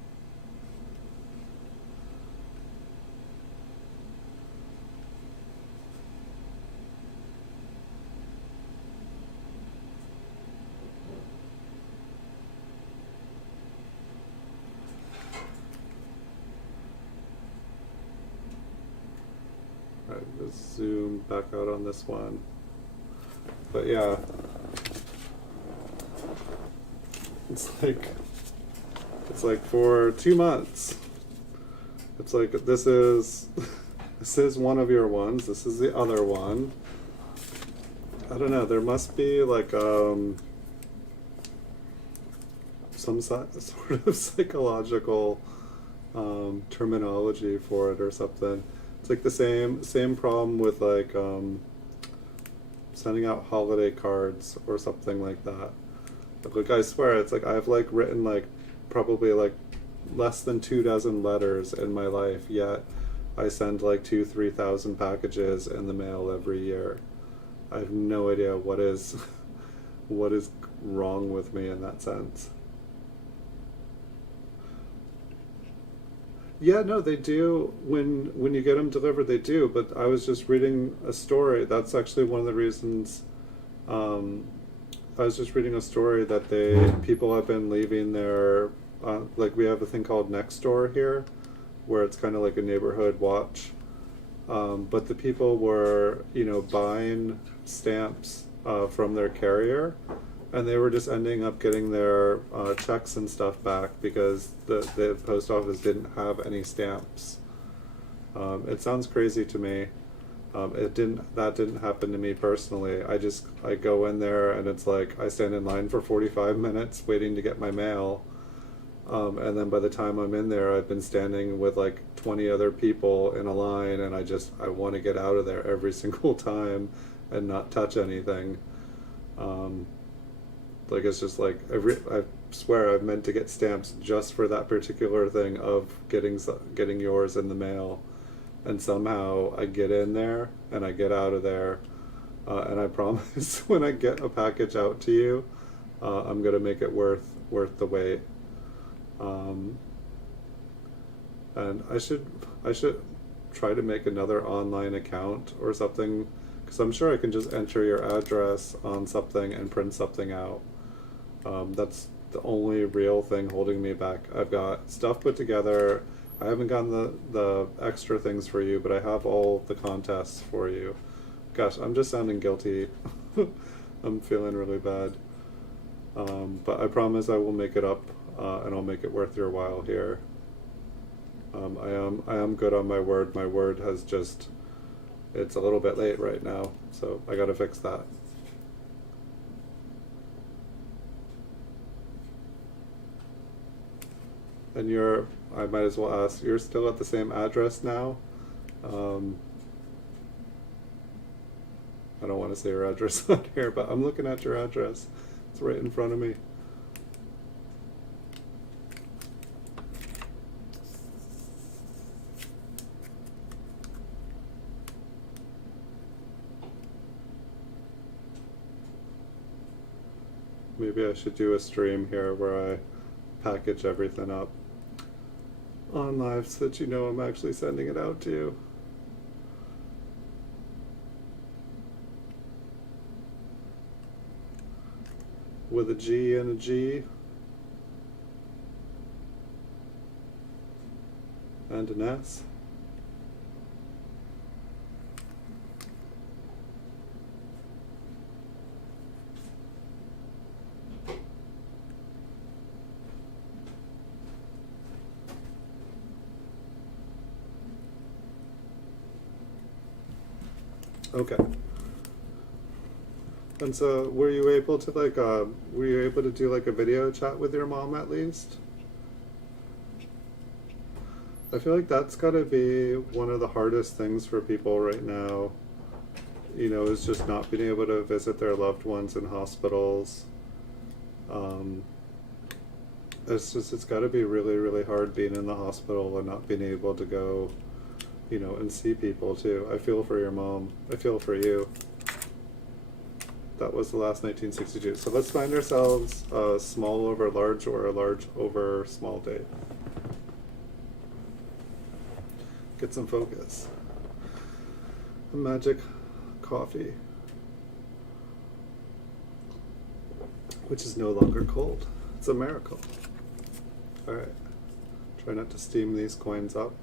Alright, let's zoom back out on this one. But yeah, it's like for 2 months. It's like this is one of your ones. This is the other one. I don't know. There must be like some sort of psychological terminology for it or something. It's like the same problem with like sending out holiday cards or something like that. Like I swear, it's like I've like written like probably like less than 24 letters in my life, yet I send like 2,000-3,000 packages in the mail every year. I have no idea what is wrong with me in that sense. Yeah, no, they do. When you get them delivered, they do. But I was just reading a story. That's actually one of the reasons. I was just reading a story that people have been leaving their like we have a thing called Nextdoor here, where it's kind of like a neighborhood watch. But the people were buying stamps from their carrier, and they were just ending up getting their checks and stuff back because the post office didn't have any stamps. It sounds crazy to me. That didn't happen to me personally. I go in there and it's like I stand in line for 45 minutes waiting to get my mail. And then by the time I'm in there, I've been standing with like 20 other people in a line, and I want to get out of there every single time and not touch anything. Like it's just like I swear I've meant to get stamps just for that particular thing of getting yours in the mail, and somehow I get in there and I get out of there, and I promise when I get a package out to you, I'm gonna make it worth the wait. And I should try to make another online account or something, because I'm sure I can just enter your address on something and print something out. That's the only real thing holding me back. I've got stuff put together. I haven't gotten the extra things for you, but I have all the contests for you. Gosh, I'm just sounding guilty. I'm feeling really bad. But I promise I will make it up, and I'll make it worth your while here. I am good on my word. My word has just, it's a little bit late right now, so I gotta fix that. And I might as well ask, you're still at the same address now? I don't want to say your address on here, but I'm looking at your address. It's right in front of me. Maybe I should do a stream here where I package everything up on live so that you know I'm actually sending it out to you. With a G and a G. And an S. Okay. And so, were you able to do like a video chat with your mom at least? I feel like that's gotta be one of the hardest things for people right now, you know, is just not being able to visit their loved ones in hospitals. It's gotta be really, really hard being in the hospital and not being able to go, you know, and see people too. I feel for your mom. I feel for you. That was the last 1962. So let's find ourselves a small over large or a large over small date. Get some focus. A magic coffee, which is no longer cold. It's a miracle. Alright. Try not to steam these coins up.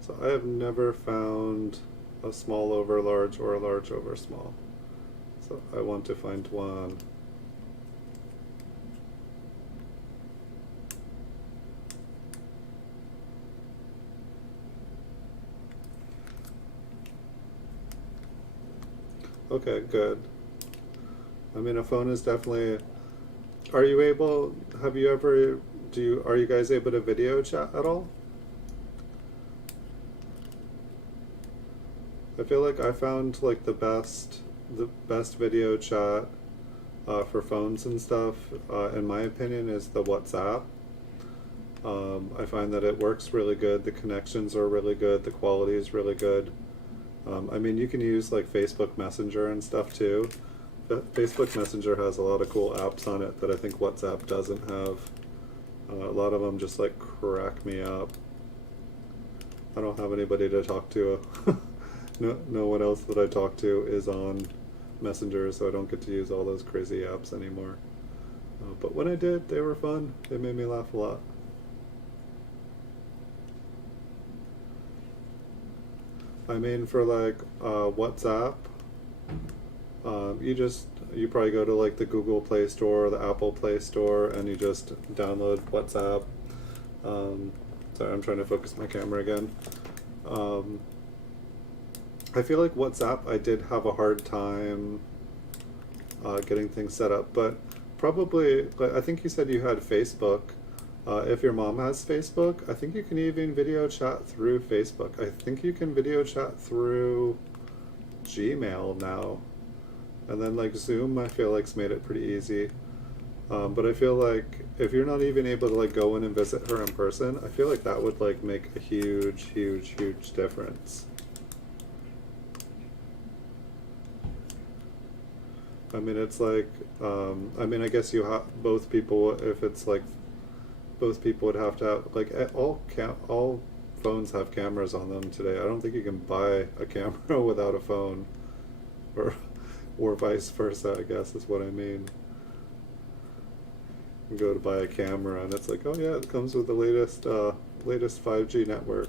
So I have never found a small over large or a large over small. So I want to find one. Okay, good. I mean, a phone is definitely. Are you able? Have you ever? Are you guys able to video chat at all? I feel like I found like the best video chat for phones and stuff, in my opinion, is the WhatsApp. I find that it works really good. The connections are really good. The quality is really good. I mean, you can use like Facebook Messenger and stuff too. Facebook Messenger has a lot of cool apps on it that I think WhatsApp doesn't have. A lot of them just like crack me up. I don't have anybody to talk to. No one else that I talk to is on Messenger, so I don't get to use all those crazy apps anymore. But when I did, they were fun. They made me laugh a lot. I mean, for like WhatsApp, you probably go to like the Google Play Store or the Apple Play Store, and you just download WhatsApp. Sorry, I'm trying to focus my camera again. I feel like WhatsApp, I did have a hard time getting things set up, but probably, I think you said you had Facebook. If your mom has Facebook, I think you can even video chat through Facebook. I think you can video chat through Gmail now. And then like Zoom, I feel like's made it pretty easy. But I feel like if you're not even able to like go in and visit her in person, I feel like that would like make a huge, huge, huge difference. I mean, it's like, I mean, I guess you have both people, if it's like, both people would have to have, like, all phones have cameras on them today. I don't think you can buy a camera without a phone, or vice versa, I guess is what I mean. You go to buy a camera and it's like, oh yeah, it comes with the latest 5G network.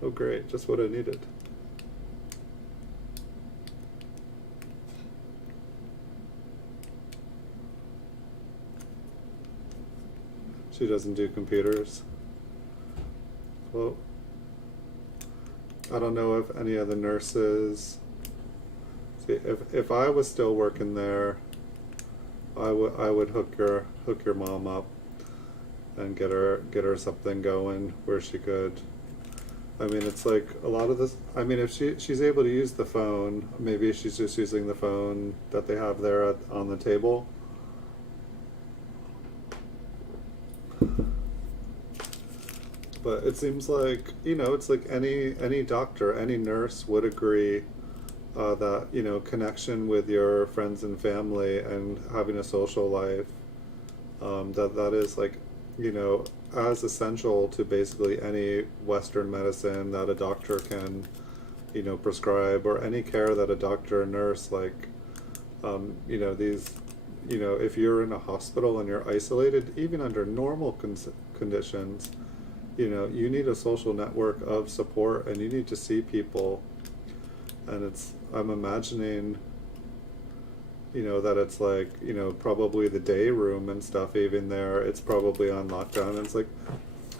Oh great, just what I needed. She doesn't do computers. Well, I don't know if any of the nurses. See, if I was still working there, I would hook your mom up and get her something going where she could. I mean, it's like a lot of this. I mean, if she's able to use the phone, maybe she's just using the phone that they have there on the table. But it seems like, you know, it's like any doctor, any nurse would agree that, you know, connection with your friends and family and having a social life, that is like, you know, as essential to basically any Western medicine that a doctor can, you know, prescribe, or any care that a doctor or nurse, like, you know, these, you know, if you're in a hospital and you're isolated, even under normal conditions, you know, you need a social network of support, and you need to see people. And I'm imagining, you know, that it's like, you know, probably the day room and stuff, even there, it's probably on lockdown. And it's like,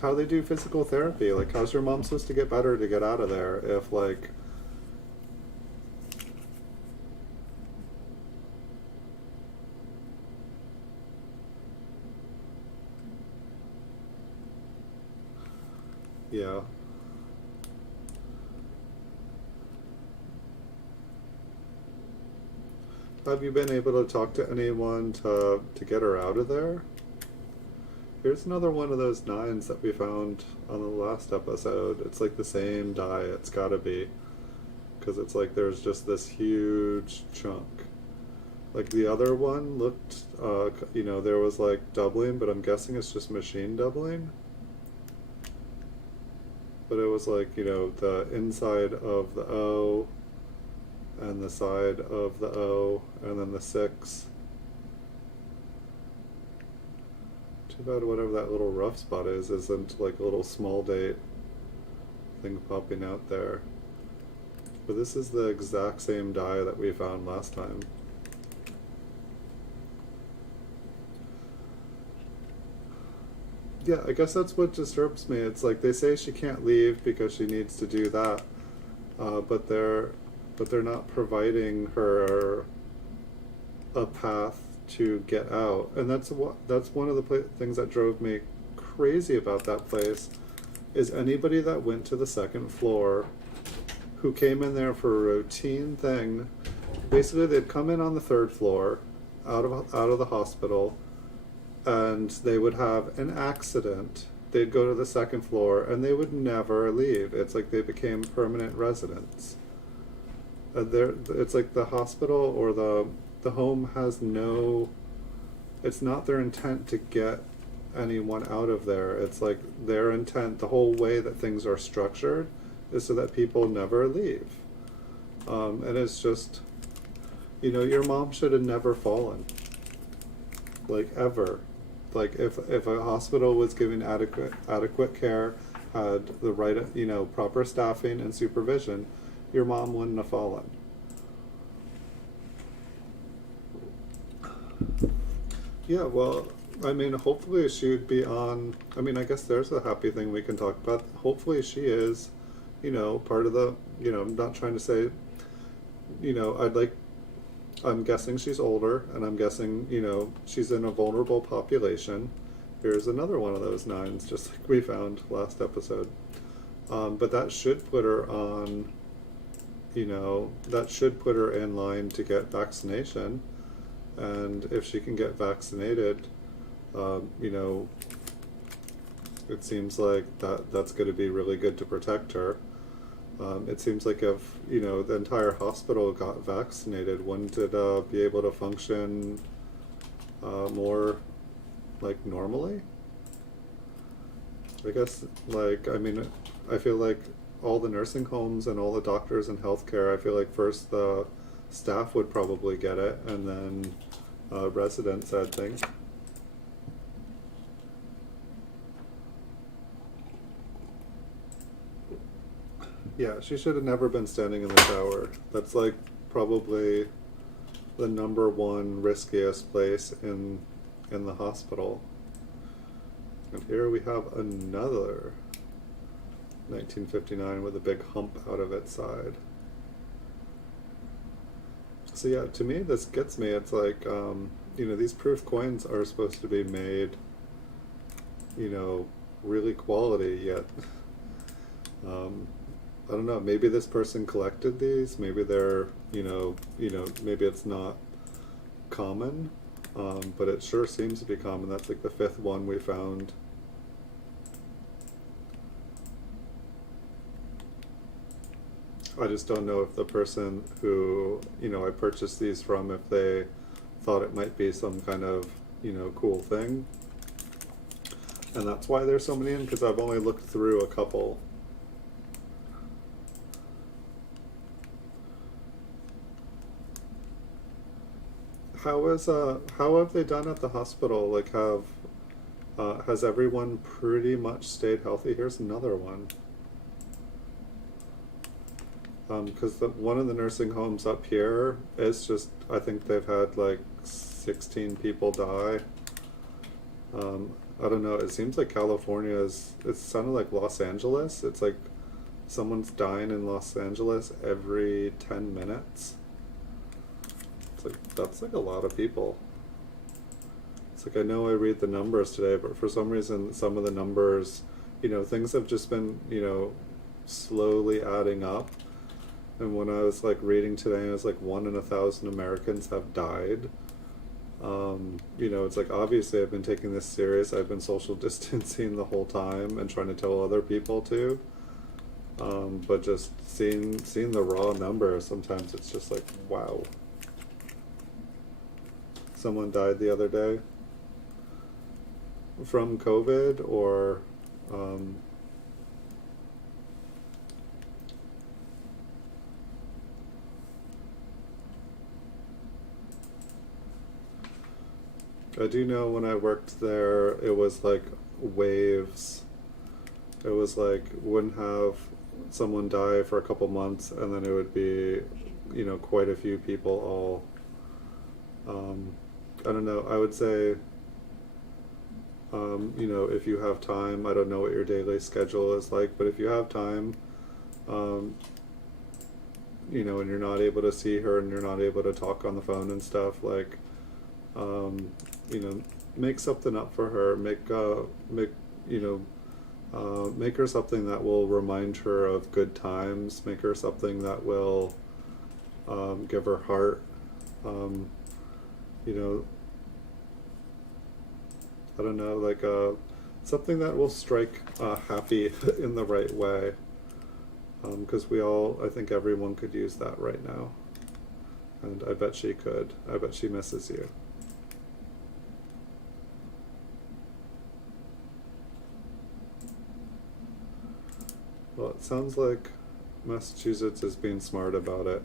how they do physical therapy. Like, how's your mom supposed to get better to get out of there if, like, yeah. Have you been able to talk to anyone to get her out of there? Here's another one of those nines that we found on the last episode. It's like the same die, it's gotta be. Because it's like there's just this huge chunk. Like the other one looked, you know, there was like doubling, but I'm guessing it's just machine doubling. But it was like, you know, the inside of the O, and the side of the O, and then the 6. Too bad whatever that little rough spot is isn't like a little small date thing popping out there. But this is the exact same die that we found last time. Yeah, I guess that's what disturbs me. It's like they say she can't leave because she needs to do that, but they're not providing her a path to get out. And that's one of the things that drove me crazy about that place, is anybody that went to the second floor who came in there for a routine thing, basically they'd come in on the third floor out of the hospital, and they would have an accident. They'd go to the second floor and they would never leave. It's like they became permanent residents. It's like the hospital or the home has no, it's not their intent to get anyone out of there. It's like their intent, the whole way that things are structured, is so that people never leave. And it's just, you know, your mom should have never fallen, like, ever. Like, if a hospital was giving adequate care, had the right, you know, proper staffing and supervision, your mom wouldn't have fallen. Yeah, well, I mean, hopefully she would be on. I mean, I guess there's a happy thing we can talk about. Hopefully she is, you know, part of the, you know, I'm not trying to say, you know, I'm guessing she's older, and I'm guessing, you know, she's in a vulnerable population. Here's another one of those nines, just like we found last episode. But that should put her on, you know, that should put her in line to get vaccination. And if she can get vaccinated, you know, it seems like that's going to be really good to protect her. It seems like if, you know, the entire hospital got vaccinated, wouldn't it be able to function more like normally? I guess, like, I mean, I feel like all the nursing homes and all the doctors and healthcare, I feel like first the staff would probably get it, and then residents, I think. Yeah, she should have never been standing in the shower. That's like probably the number one riskiest place in the hospital. And here we have another 1959 with a big hump out of its side. So yeah, to me this gets me. It's like, you know, these proof coins are supposed to be made, you know, really quality, yet I don't know, maybe this person collected these, maybe they're, you know, maybe it's not common, but it sure seems to be common. That's like the 5th one we found. I just don't know if the person who, I purchased these from, if they thought it might be some kind of, cool thing. And that's why there's so many in, because I've only looked through a couple. How have they done at the hospital? Like, has everyone pretty much stayed healthy? Here's another one. Because one of the nursing homes up here is just, I think they've had like 16 people die. I don't know, it seems like California it sounded like Los Angeles. It's like someone's dying in Los Angeles every 10 minutes. It's like, that's like a lot of people. It's like, I know I read the numbers today, but for some reason, some of the numbers, things have just been, slowly adding up. And when I was like reading today, it was like 1 in 1,000 Americans have died. It's like, obviously I've been taking this serious. I've been social distancing the whole time and trying to tell other people to. But just seeing the raw number, sometimes it's just like, wow. Someone died the other day from COVID, or I do know when I worked there, it was like waves. It was like, wouldn't have someone die for a couple months, and then it would be, quite a few people all. I don't know, I would say, if you have time, I don't know what your daily schedule is like, but if you have time, and you're not able to see her and you're not able to talk on the phone and stuff, like, make something up for her. Make her something that will remind her of good times. Make her something that will give her heart. I don't know, like something that will strike happy in the right way. Because I think everyone could use that right now. And I bet she could. I bet she misses you. Well, it sounds like Massachusetts is being smart about it.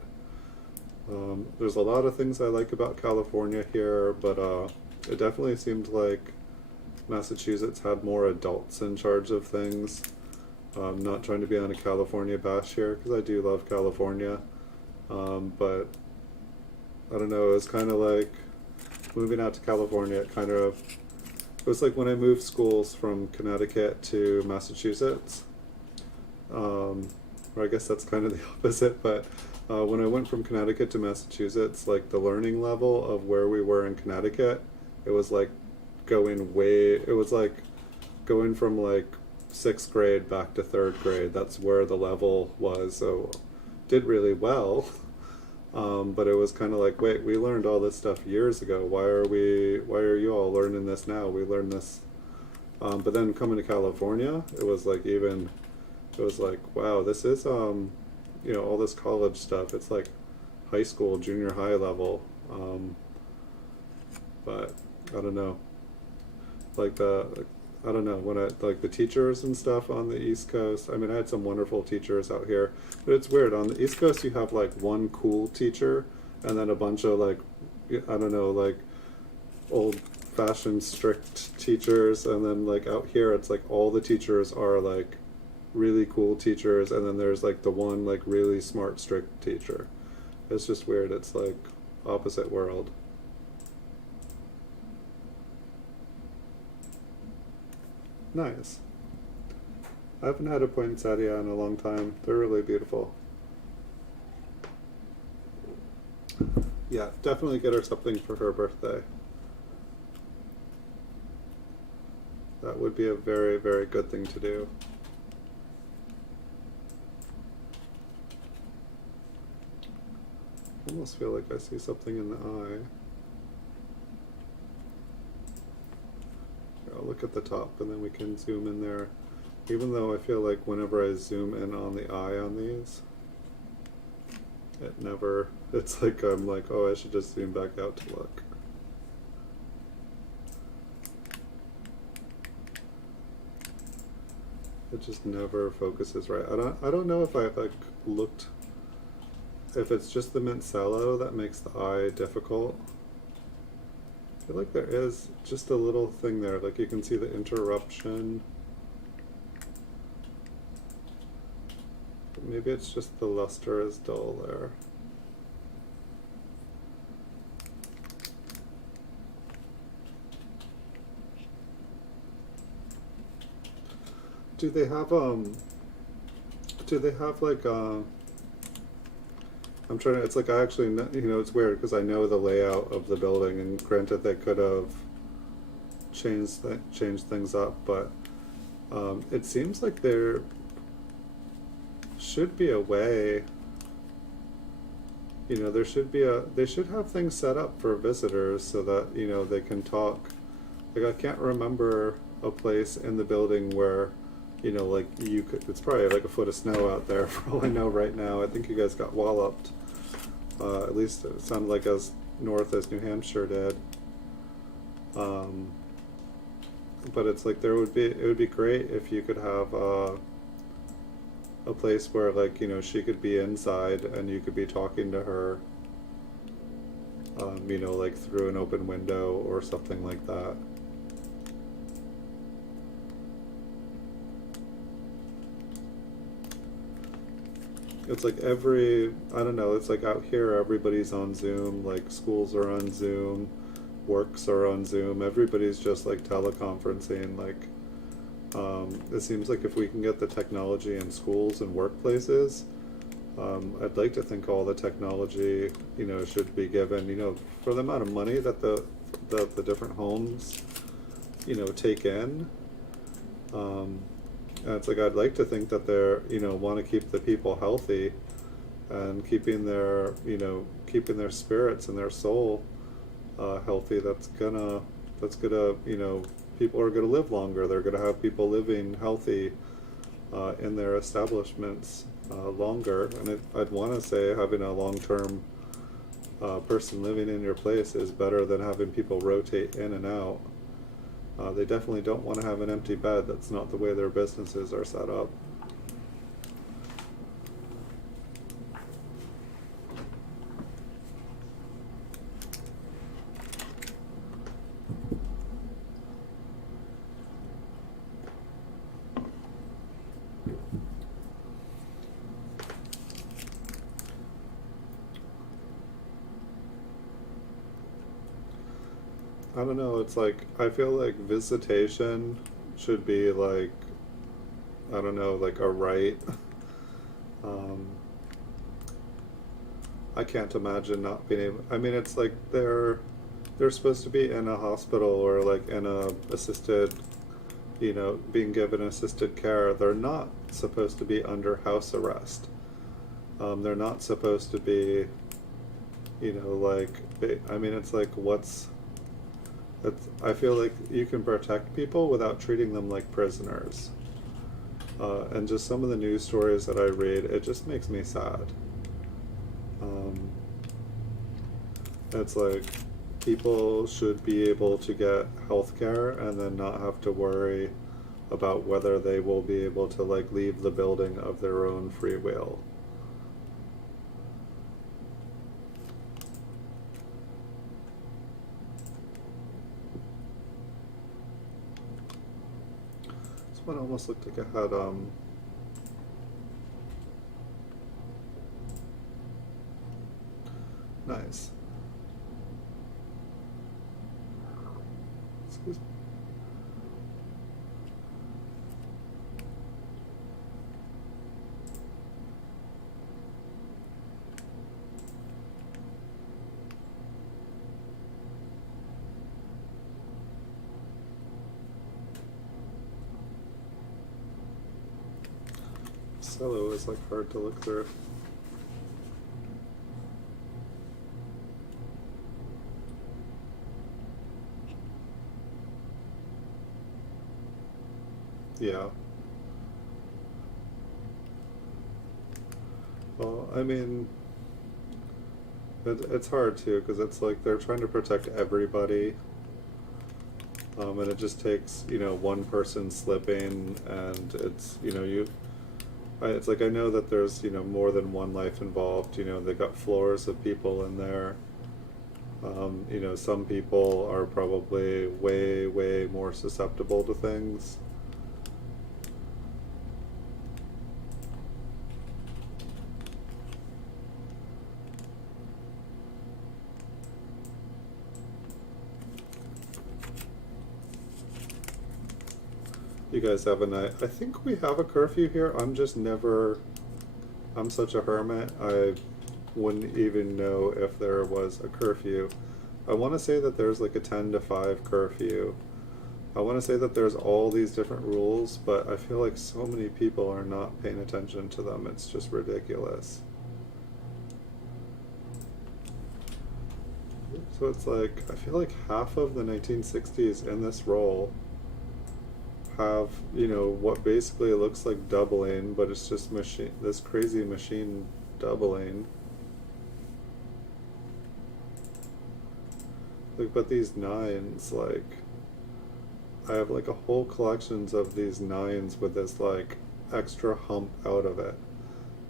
There's a lot of things I like about California here, but it definitely seemed like Massachusetts had more adults in charge of things. I'm not trying to be on a California bash here, because I do love California, but I don't know, it was kind of like moving out to California. It was like when I moved schools from Connecticut to Massachusetts. Or I guess that's kind of the opposite, but when I went from Connecticut to Massachusetts, like the learning level of where we were in Connecticut, it was like it was like going from like 6th grade back to 3rd grade. That's where the level was. So did really well. But it was kind of like, wait, we learned all this stuff years ago. Why are you all learning this now? We learned this. But then coming to California, it was like wow, this is, all this college stuff. It's like high school, junior high level. But I don't know. Like I don't know, when like the teachers and stuff on the East Coast, I mean, I had some wonderful teachers out here, but it's weird. On the East Coast, you have like one cool teacher and then a bunch of like, I don't know, like old-fashioned strict teachers, and then like out here, it's like all the teachers are like really cool teachers, and then there's like the one like really smart strict teacher. It's just weird. It's like opposite world. Nice. I haven't had a poinsettia in a long time. They're really beautiful. Yeah, definitely get her something for her birthday. That would be a very, very good thing to do. I almost feel like I see something in the eye. I'll look at the top and then we can zoom in there. Even though I feel like whenever I zoom in on the eye on these, It never, it's like I'm like, oh, I should just zoom back out to look. It just never focuses right. I don't know if I've like looked, if it's just the mint sallow that makes the eye difficult. I feel like there is just a little thing there, like you can see the interruption. But maybe it's just the luster is dull there. Do they have like I'm trying to, it's like I actually know, you know, it's weird because I know the layout of the building, and granted they could have changed things up, but it seems like there should be a way, you know, they should have things set up for visitors so that, you know, they can talk. Like I can't remember a place in the building where, you know, like you could, it's probably like a foot of snow out there for all I know right now. I think you guys got walloped. At least it sounded like as north as New Hampshire did. But it's like it would be great if you could have a place where, like, you know, she could be inside and you could be talking to her, you know, like through an open window or something like that. It's like I don't know, it's like out here everybody's on Zoom, like schools are on Zoom, works are on Zoom, everybody's just like teleconferencing, like it seems like if we can get the technology in schools and workplaces, I'd like to think all the technology, you know, should be given, you know, for the amount of money that the different homes, you know, take in. And it's like I'd like to think that they're, you know, want to keep the people healthy and keeping their, you know, keeping their spirits and their soul healthy. That's gonna, you know, people are gonna live longer. They're gonna have people living healthy in their establishments longer. And I'd want to say having a long-term person living in your place is better than having people rotate in and out. They definitely don't want to have an empty bed. That's not the way their businesses are set up. I don't know, it's like, I feel like visitation should be like, I don't know, like a right. Um, I can't imagine not being able, I mean, it's like they're supposed to be in a hospital or like in a assisted, you know, being given assisted care. They're not supposed to be under house arrest. They're not supposed to be, you know, like, I mean, it's like, I feel like you can protect people without treating them like prisoners. And just some of the news stories that I read, it just makes me sad. It's like people should be able to get health care and then not have to worry about whether they will be able to like leave the building of their own free will. This one almost looked like it had nice. Excuse me. Cello is like hard to look through. Yeah. Well, I mean, It's hard too, because it's like they're trying to protect everybody, and it just takes, you know, one person slipping, and it's, you know, it's like, I know that there's, you know, more than one life involved. You know, they got floors of people in there. You know, some people are probably way, way more susceptible to things. You guys have a night. I think we have a curfew here. I'm just never. I'm such a hermit. I wouldn't even know if there was a curfew. I want to say that there's like a 10 to 5 curfew. I want to say that there's all these different rules, but I feel like so many people are not paying attention to them. It's just ridiculous. So it's like, I feel like half of the 1960s in this role have, you know, what basically looks like doubling, but it's just this crazy machine doubling. Like, but these nines, like, I have like a whole collections of these nines with this like extra hump out of it.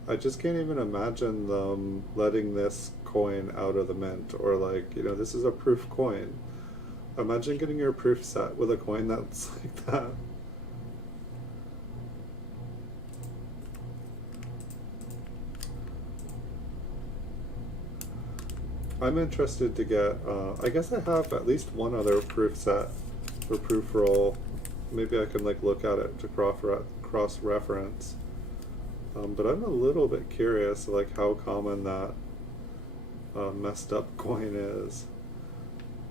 I just can't even imagine them letting this coin out of the mint, or like, you know, this is a proof coin. Imagine getting your proof set with a coin that's like that. I'm interested to get, I guess I have at least one other proof set or proof roll. Maybe I can like look at it to cross-reference. But I'm a little bit curious like how common that messed up coin is.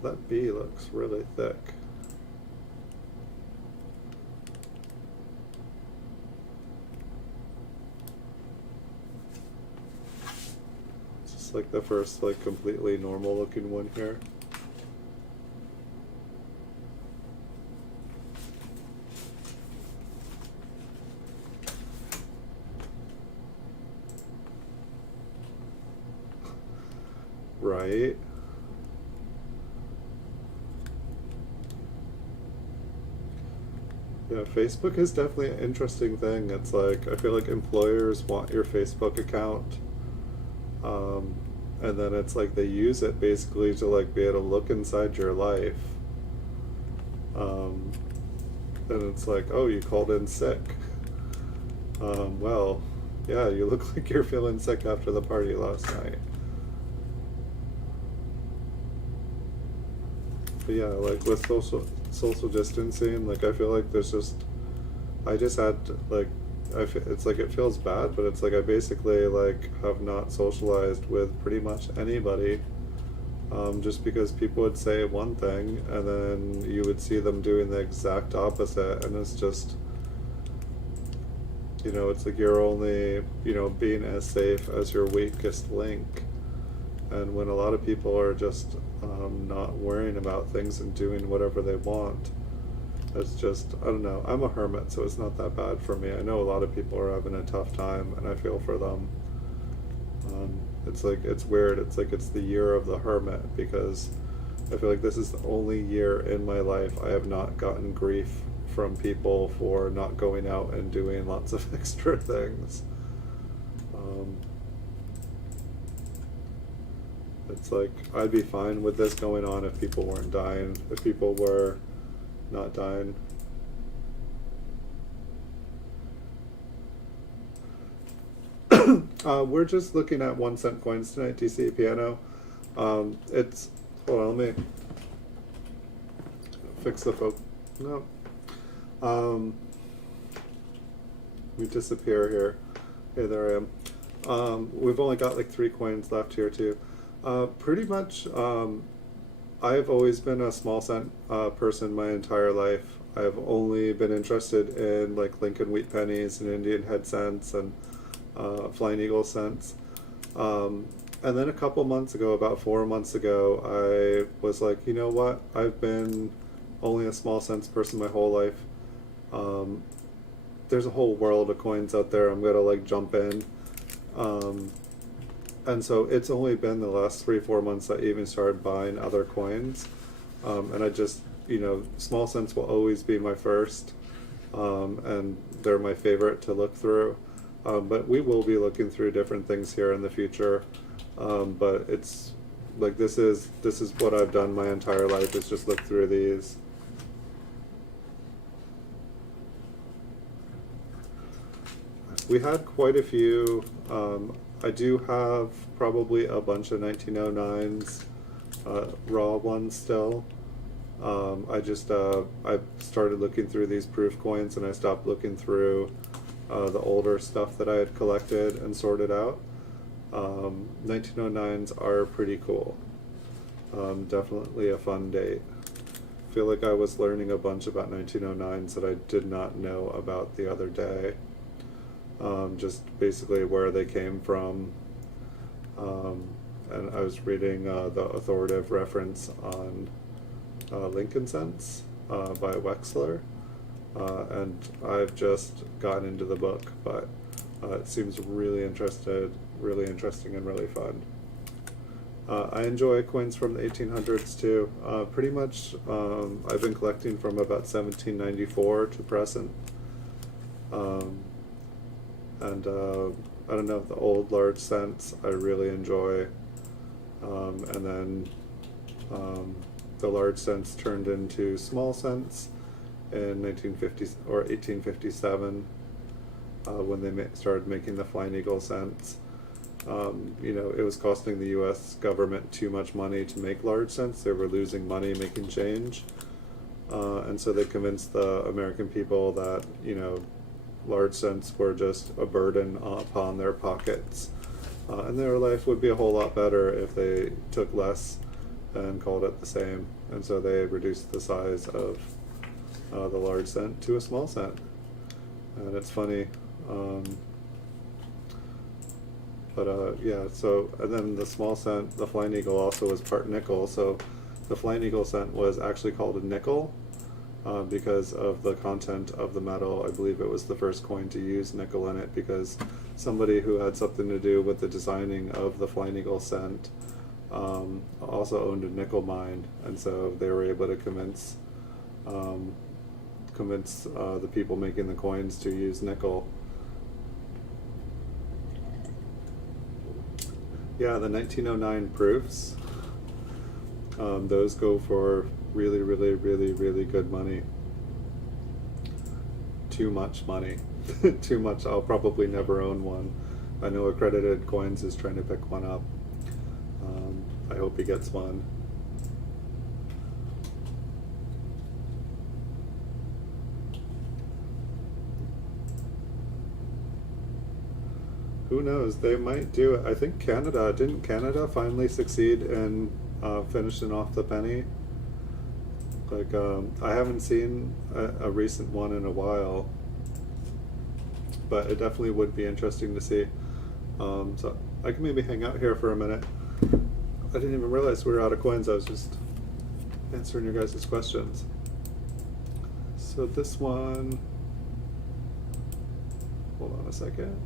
That B looks really thick. Like the first like completely normal looking one here. Right? Yeah, Facebook is definitely an interesting thing. It's like, I feel like employers want your Facebook account. And then it's like they use it basically to like be able to look inside your life. And it's like, oh, you called in sick. Well, yeah, you look like you're feeling sick after the party last night. But yeah, like with social distancing, like I feel like there's just, I just had to, like, it's like it feels bad, but it's like I basically like have not socialized with pretty much anybody, just because people would say one thing and then you would see them doing the exact opposite, and it's just, you know, it's like you're only, you know, being as safe as your weakest link. And when a lot of people are just not worrying about things and doing whatever they want, it's just, I don't know. I'm a hermit, so it's not that bad for me. I know a lot of people are having a tough time, and I feel for them. It's like, it's weird. It's like it's the year of the hermit, because I feel like this is the only year in my life I have not gotten grief from people for not going out and doing lots of extra things. It's like, I'd be fine with this going on if people weren't dying, if people were not dying. We're just looking at 1 cent coins tonight, TC piano. It's, hold on, let me fix the focus. No. Let me disappear here. Okay, there I am. We've only got like 3 coins left here too. Pretty much, I've always been a small cent person my entire life. I've only been interested in like Lincoln wheat pennies and Indian head cents and Flying Eagle cents. And then a couple months ago, about 4 months ago, I was like, you know what? I've been only a small cents person my whole life. There's a whole world of coins out there. I'm gonna like jump in. And so it's only been the last 3-4 months that I even started buying other coins. And I just, small cents will always be my first, and they're my favorite to look through. But we will be looking through different things here in the future. But it's like this is what I've done my entire life, is just look through these. We had quite a few. I do have probably a bunch of 1909s, raw ones still. I started looking through these proof coins, and I stopped looking through the older stuff that I had collected and sorted out. 1909s are pretty cool. Definitely a fun date. I feel like I was learning a bunch about 1909s that I did not know about the other day. Just basically where they came from. And I was reading the authoritative reference on Lincoln cents by Wexler, and I've just gotten into the book, but it seems really interesting and really fun. I enjoy coins from the 1800s too. Pretty much, I've been collecting from about 1794 to present. And I don't know, the old large cents I really enjoy, and then the large cents turned into small cents in 1950 or 1857, when they started making the flying eagle cents. It was costing the U.S. government too much money to make large cents. They were losing money making change, and so they convinced the American people that large cents were just a burden upon their pockets, and their life would be a whole lot better if they took less and called it the same. And so they reduced the size of the large cent to a small cent. And it's funny, so, and then the small cent, the flying eagle, also was part nickel. So the flying eagle cent was actually called a nickel, because of the content of the metal. I believe it was the first coin to use nickel in it, because somebody who had something to do with the designing of the flying eagle cent also owned a nickel mine, and so they were able to convince the people making the coins to use nickel. Yeah, the 1909 proofs, those go for really, really, really, really good money. Too much money. Too much. I'll probably never own one. I know Accredited Coins is trying to pick one up. I hope he gets one. Who knows? They might do it. I think didn't Canada finally succeed in finishing off the penny? Like, I haven't seen a recent one in a while, but it definitely would be interesting to see. So I can maybe hang out here for a minute. I didn't even realize we were out of coins. I was just answering your guys' questions. So this one, hold on a second.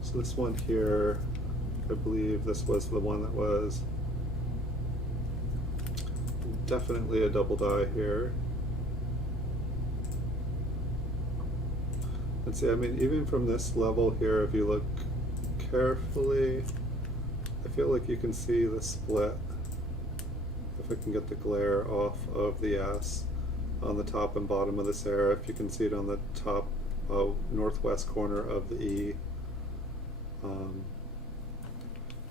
So this one here, I believe this was the one that was definitely a double die here. And see, I mean, even from this level here, if you look carefully, I feel like you can see the split. If I can get the glare off of the S on the top and bottom of the serif, you can see it on the top northwest corner of the E. I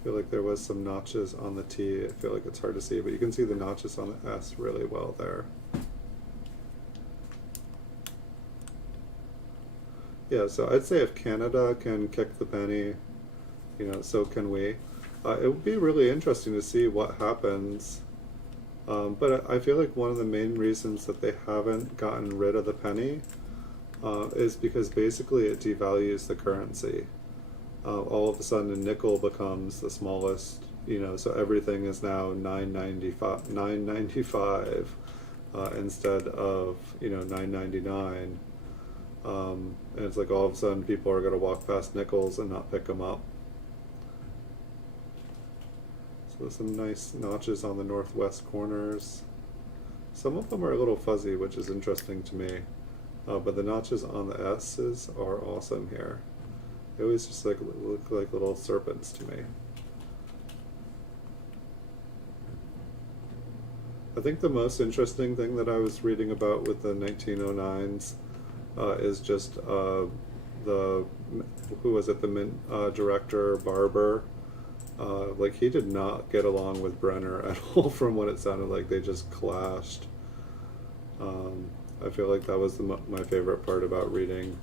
feel like there was some notches on the T. I feel like it's hard to see, but you can see the notches on the S really well there. Yeah, so I'd say if Canada can kick the penny, so can we. It would be really interesting to see what happens. But I feel like one of the main reasons that they haven't gotten rid of the penny is because basically it devalues the currency. All of a sudden nickel becomes the smallest, so everything is now $9.95 instead of $9.99. And it's like all of a sudden people are going to walk past nickels and not pick them up. So there's some nice notches on the northwest corners. Some of them are a little fuzzy, which is interesting to me. But the notches on the S's are awesome here. They always just like look like little serpents to me. I think the most interesting thing that I was reading about with the 1909s is just who was it, the mint director, Barber. Like he did not get along with Brenner at all from what it sounded like. They just clashed. I feel like that was my favorite part about reading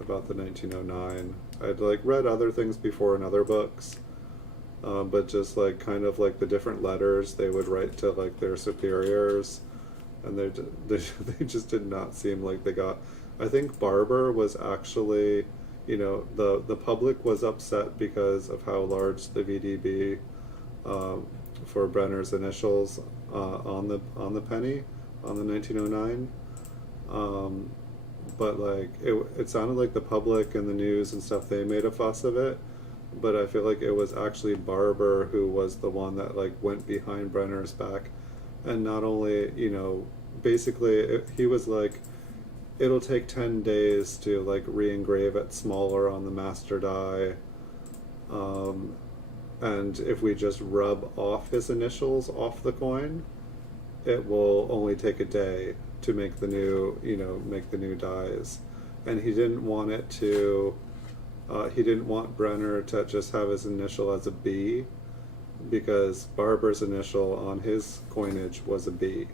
about the 1909. I'd like read other things before in other books, but just like kind of like the different letters they would write to like their superiors, and they just did not seem like they got. I think Barber was actually, you know, the public was upset because of how large the VDB for Brenner's initials on the penny on the 1909. But like it sounded like the public and the news and stuff, they made a fuss of it, but I feel like it was actually Barber who was the one that like went behind Brenner's back, and not only, you know, basically he was like, it'll take 10 days to like re-engrave it smaller on the master die, and if we just rub off his initials off the coin, it will only take a day to make the new, you know, make the new dies. And he didn't want it to, he didn't want Brenner to just have his initial as a B, because Barber's initial on his coinage was a B.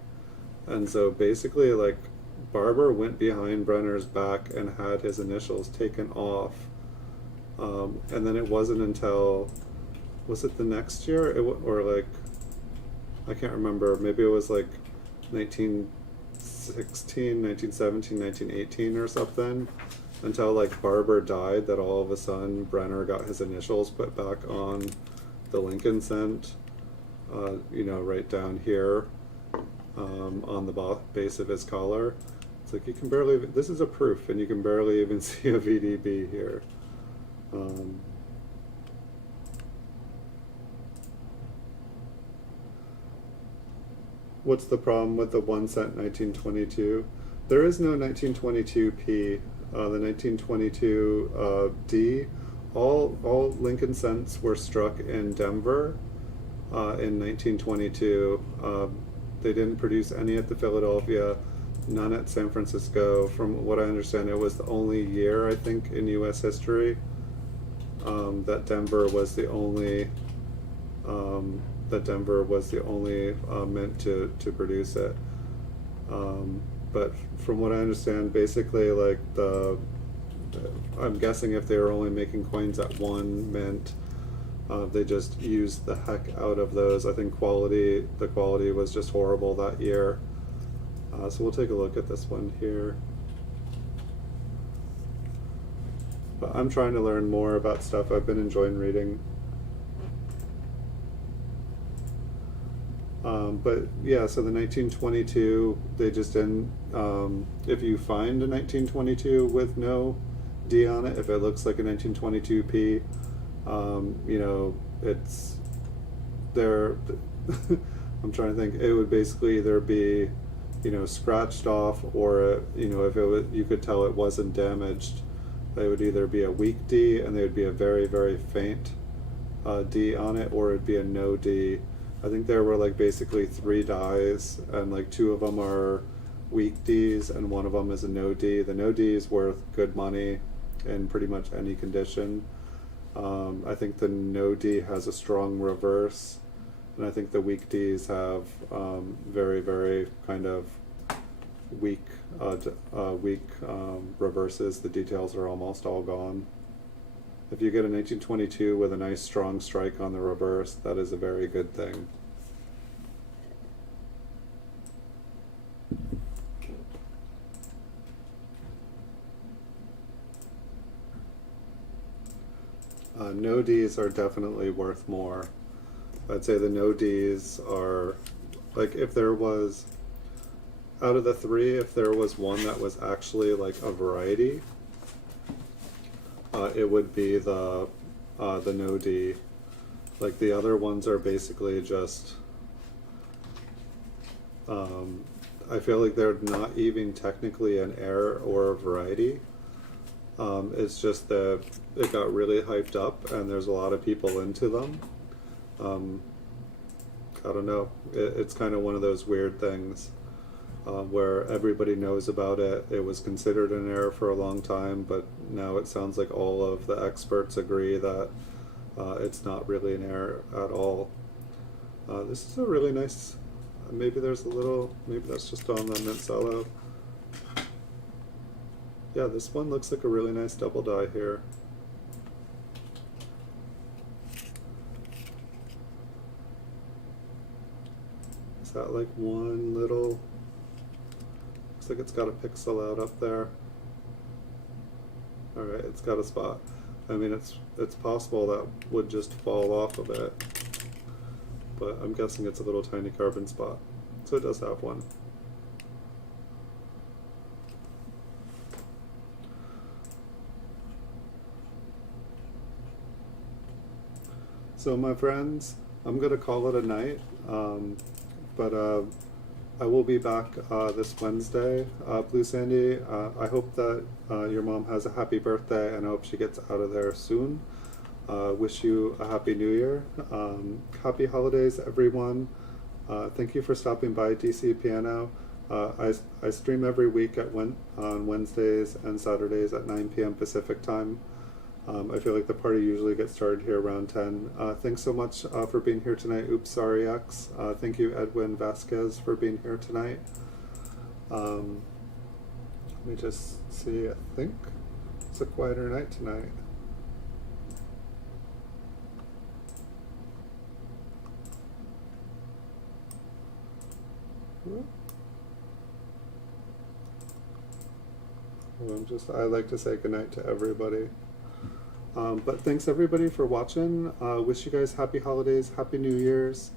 And so basically like Barber went behind Brenner's back and had his initials taken off. And then it wasn't until, was it the next year? Or like, I can't remember, maybe it was like 1916, 1917, 1918 or something, until like Barber died, that all of a sudden Brenner got his initials put back on the Lincoln cent, you know, right down here on the base of his collar. It's like you can barely, this is a proof, and you can barely even see a VDB here. What's the problem with the 1 cent 1922? There is no 1922p. The 1922 D, all Lincoln cents were struck in Denver in 1922. They didn't produce any at the Philadelphia, none at San Francisco. From what I understand, it was the only year, I think, in U.S. history that Denver was the only mint to produce it. But from what I understand, basically, like I'm guessing if they were only making coins at one mint, they just used the heck out of those. I think the quality was just horrible that year. So we'll take a look at this one here. But I'm trying to learn more about stuff. I've been enjoying reading. But yeah, so the 1922, they just didn't, if you find a 1922 with no D on it, if it looks like a 1922p, you know, it's there. I'm trying to think, it would basically either be, you know, scratched off, or, you know, if it was, you could tell it wasn't damaged, it would either be a weak D and there would be a very, very faint D on it, or it'd be a no D. I think there were like basically 3 dies, and like 2 of them are weak Ds and 1 of them is a no D. The no D is worth good money in pretty much any condition. I think the no D has a strong reverse, and I think the weak Ds have very, very kind of weak reverses. The details are almost all gone. If you get a 1922 with a nice strong strike on the reverse, that is a very good thing. No Ds are definitely worth more. I'd say the no Ds are, like, if there was, out of the three, if there was one that was actually like a variety, it would be the no D. Like the other ones are basically just, I feel like they're not even technically an error or a variety. It's just that it got really hyped up and there's a lot of people into them. I don't know, it's kind of one of those weird things where everybody knows about it. It was considered an error for a long time, but now it sounds like all of the experts agree that it's not really an error at all. This is a really nice, maybe there's a little, maybe that's just on the mint cello. Yeah, this one looks like a really nice double die here. Is that like one little, looks like it's got a pixel out up there. Alright, it's got a spot. I mean, it's possible that would just fall off of it, but I'm guessing it's a little tiny carbon spot. So it does have one. So my friends, I'm gonna call it a night, but I will be back this Wednesday. Blue Sandy, I hope that your mom has a happy birthday, and I hope she gets out of there soon. Wish you a happy new year. Happy holidays, everyone. Thank you for stopping by DC Piano. I stream every week on Wednesdays and Saturdays at 9 p.m. Pacific time. I feel like the party usually gets started here around 10. Thanks so much for being here tonight. Oops, sorry, X. Thank you, Edwin Vasquez, for being here tonight. Let me just see, I think it's a quieter night tonight. I like to say goodnight to everybody. But thanks everybody for watching. Wish you guys happy holidays, happy New Year's.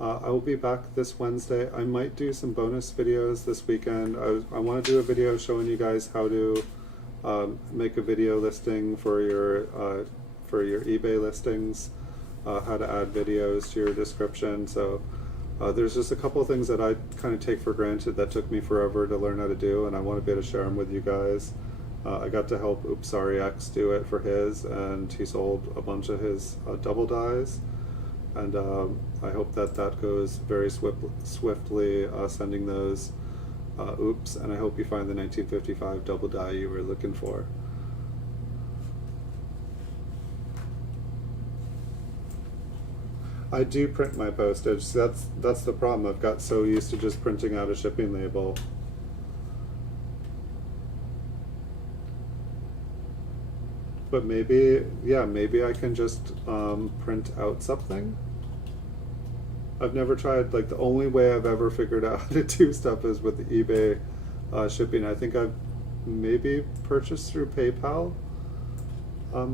I will be back this Wednesday. I might do some bonus videos this weekend. I want to do a video showing you guys how to make a video listing for your eBay listings, how to add videos to your description. So there's just a couple of things that I kind of take for granted that took me forever to learn how to do, and I want to be able to share them with you guys. I got to help Oops Sorry X do it for his, and he sold a bunch of his double dies, and I hope that goes very swiftly, sending those oops, and I hope you find the 1955 double die you were looking for. I do print my postage. That's the problem. I've got so used to just printing out a shipping label. But maybe, yeah, maybe I can just print out something. I've never tried, like the only way I've ever figured out how to do stuff is with the eBay shipping. I think I've maybe purchased through PayPal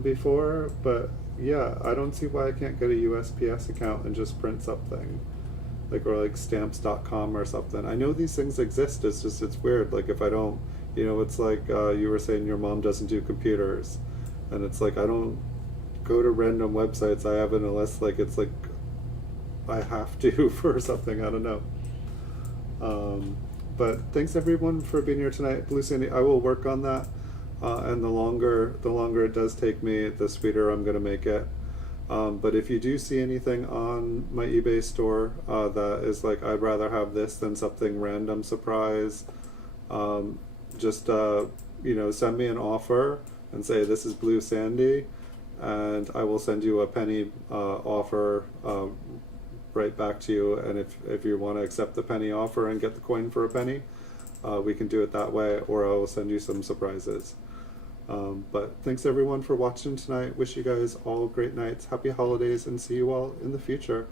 before, but yeah, I don't see why I can't get a USPS account and just print something. Like, or like stamps.com or something. I know these things exist, it's just, it's weird. Like if I don't, you know, it's like you were saying your mom doesn't do computers. And it's like, I don't go to random websites. I haven't, unless like it's like I have to for something. I don't know. But thanks everyone for being here tonight. Blue Sandy, I will work on that. And the longer it does take me, the sweeter I'm gonna make it. But if you do see anything on my eBay store that is like, I'd rather have this than something random surprise, just you know, send me an offer and say this is Blue Sandy, and I will send you a penny offer right back to you. And if you want to accept the penny offer and get the coin for a penny, we can do it that way, or I will send you some surprises. But thanks everyone for watching tonight. Wish you guys all great nights, happy holidays, and see you all in the future.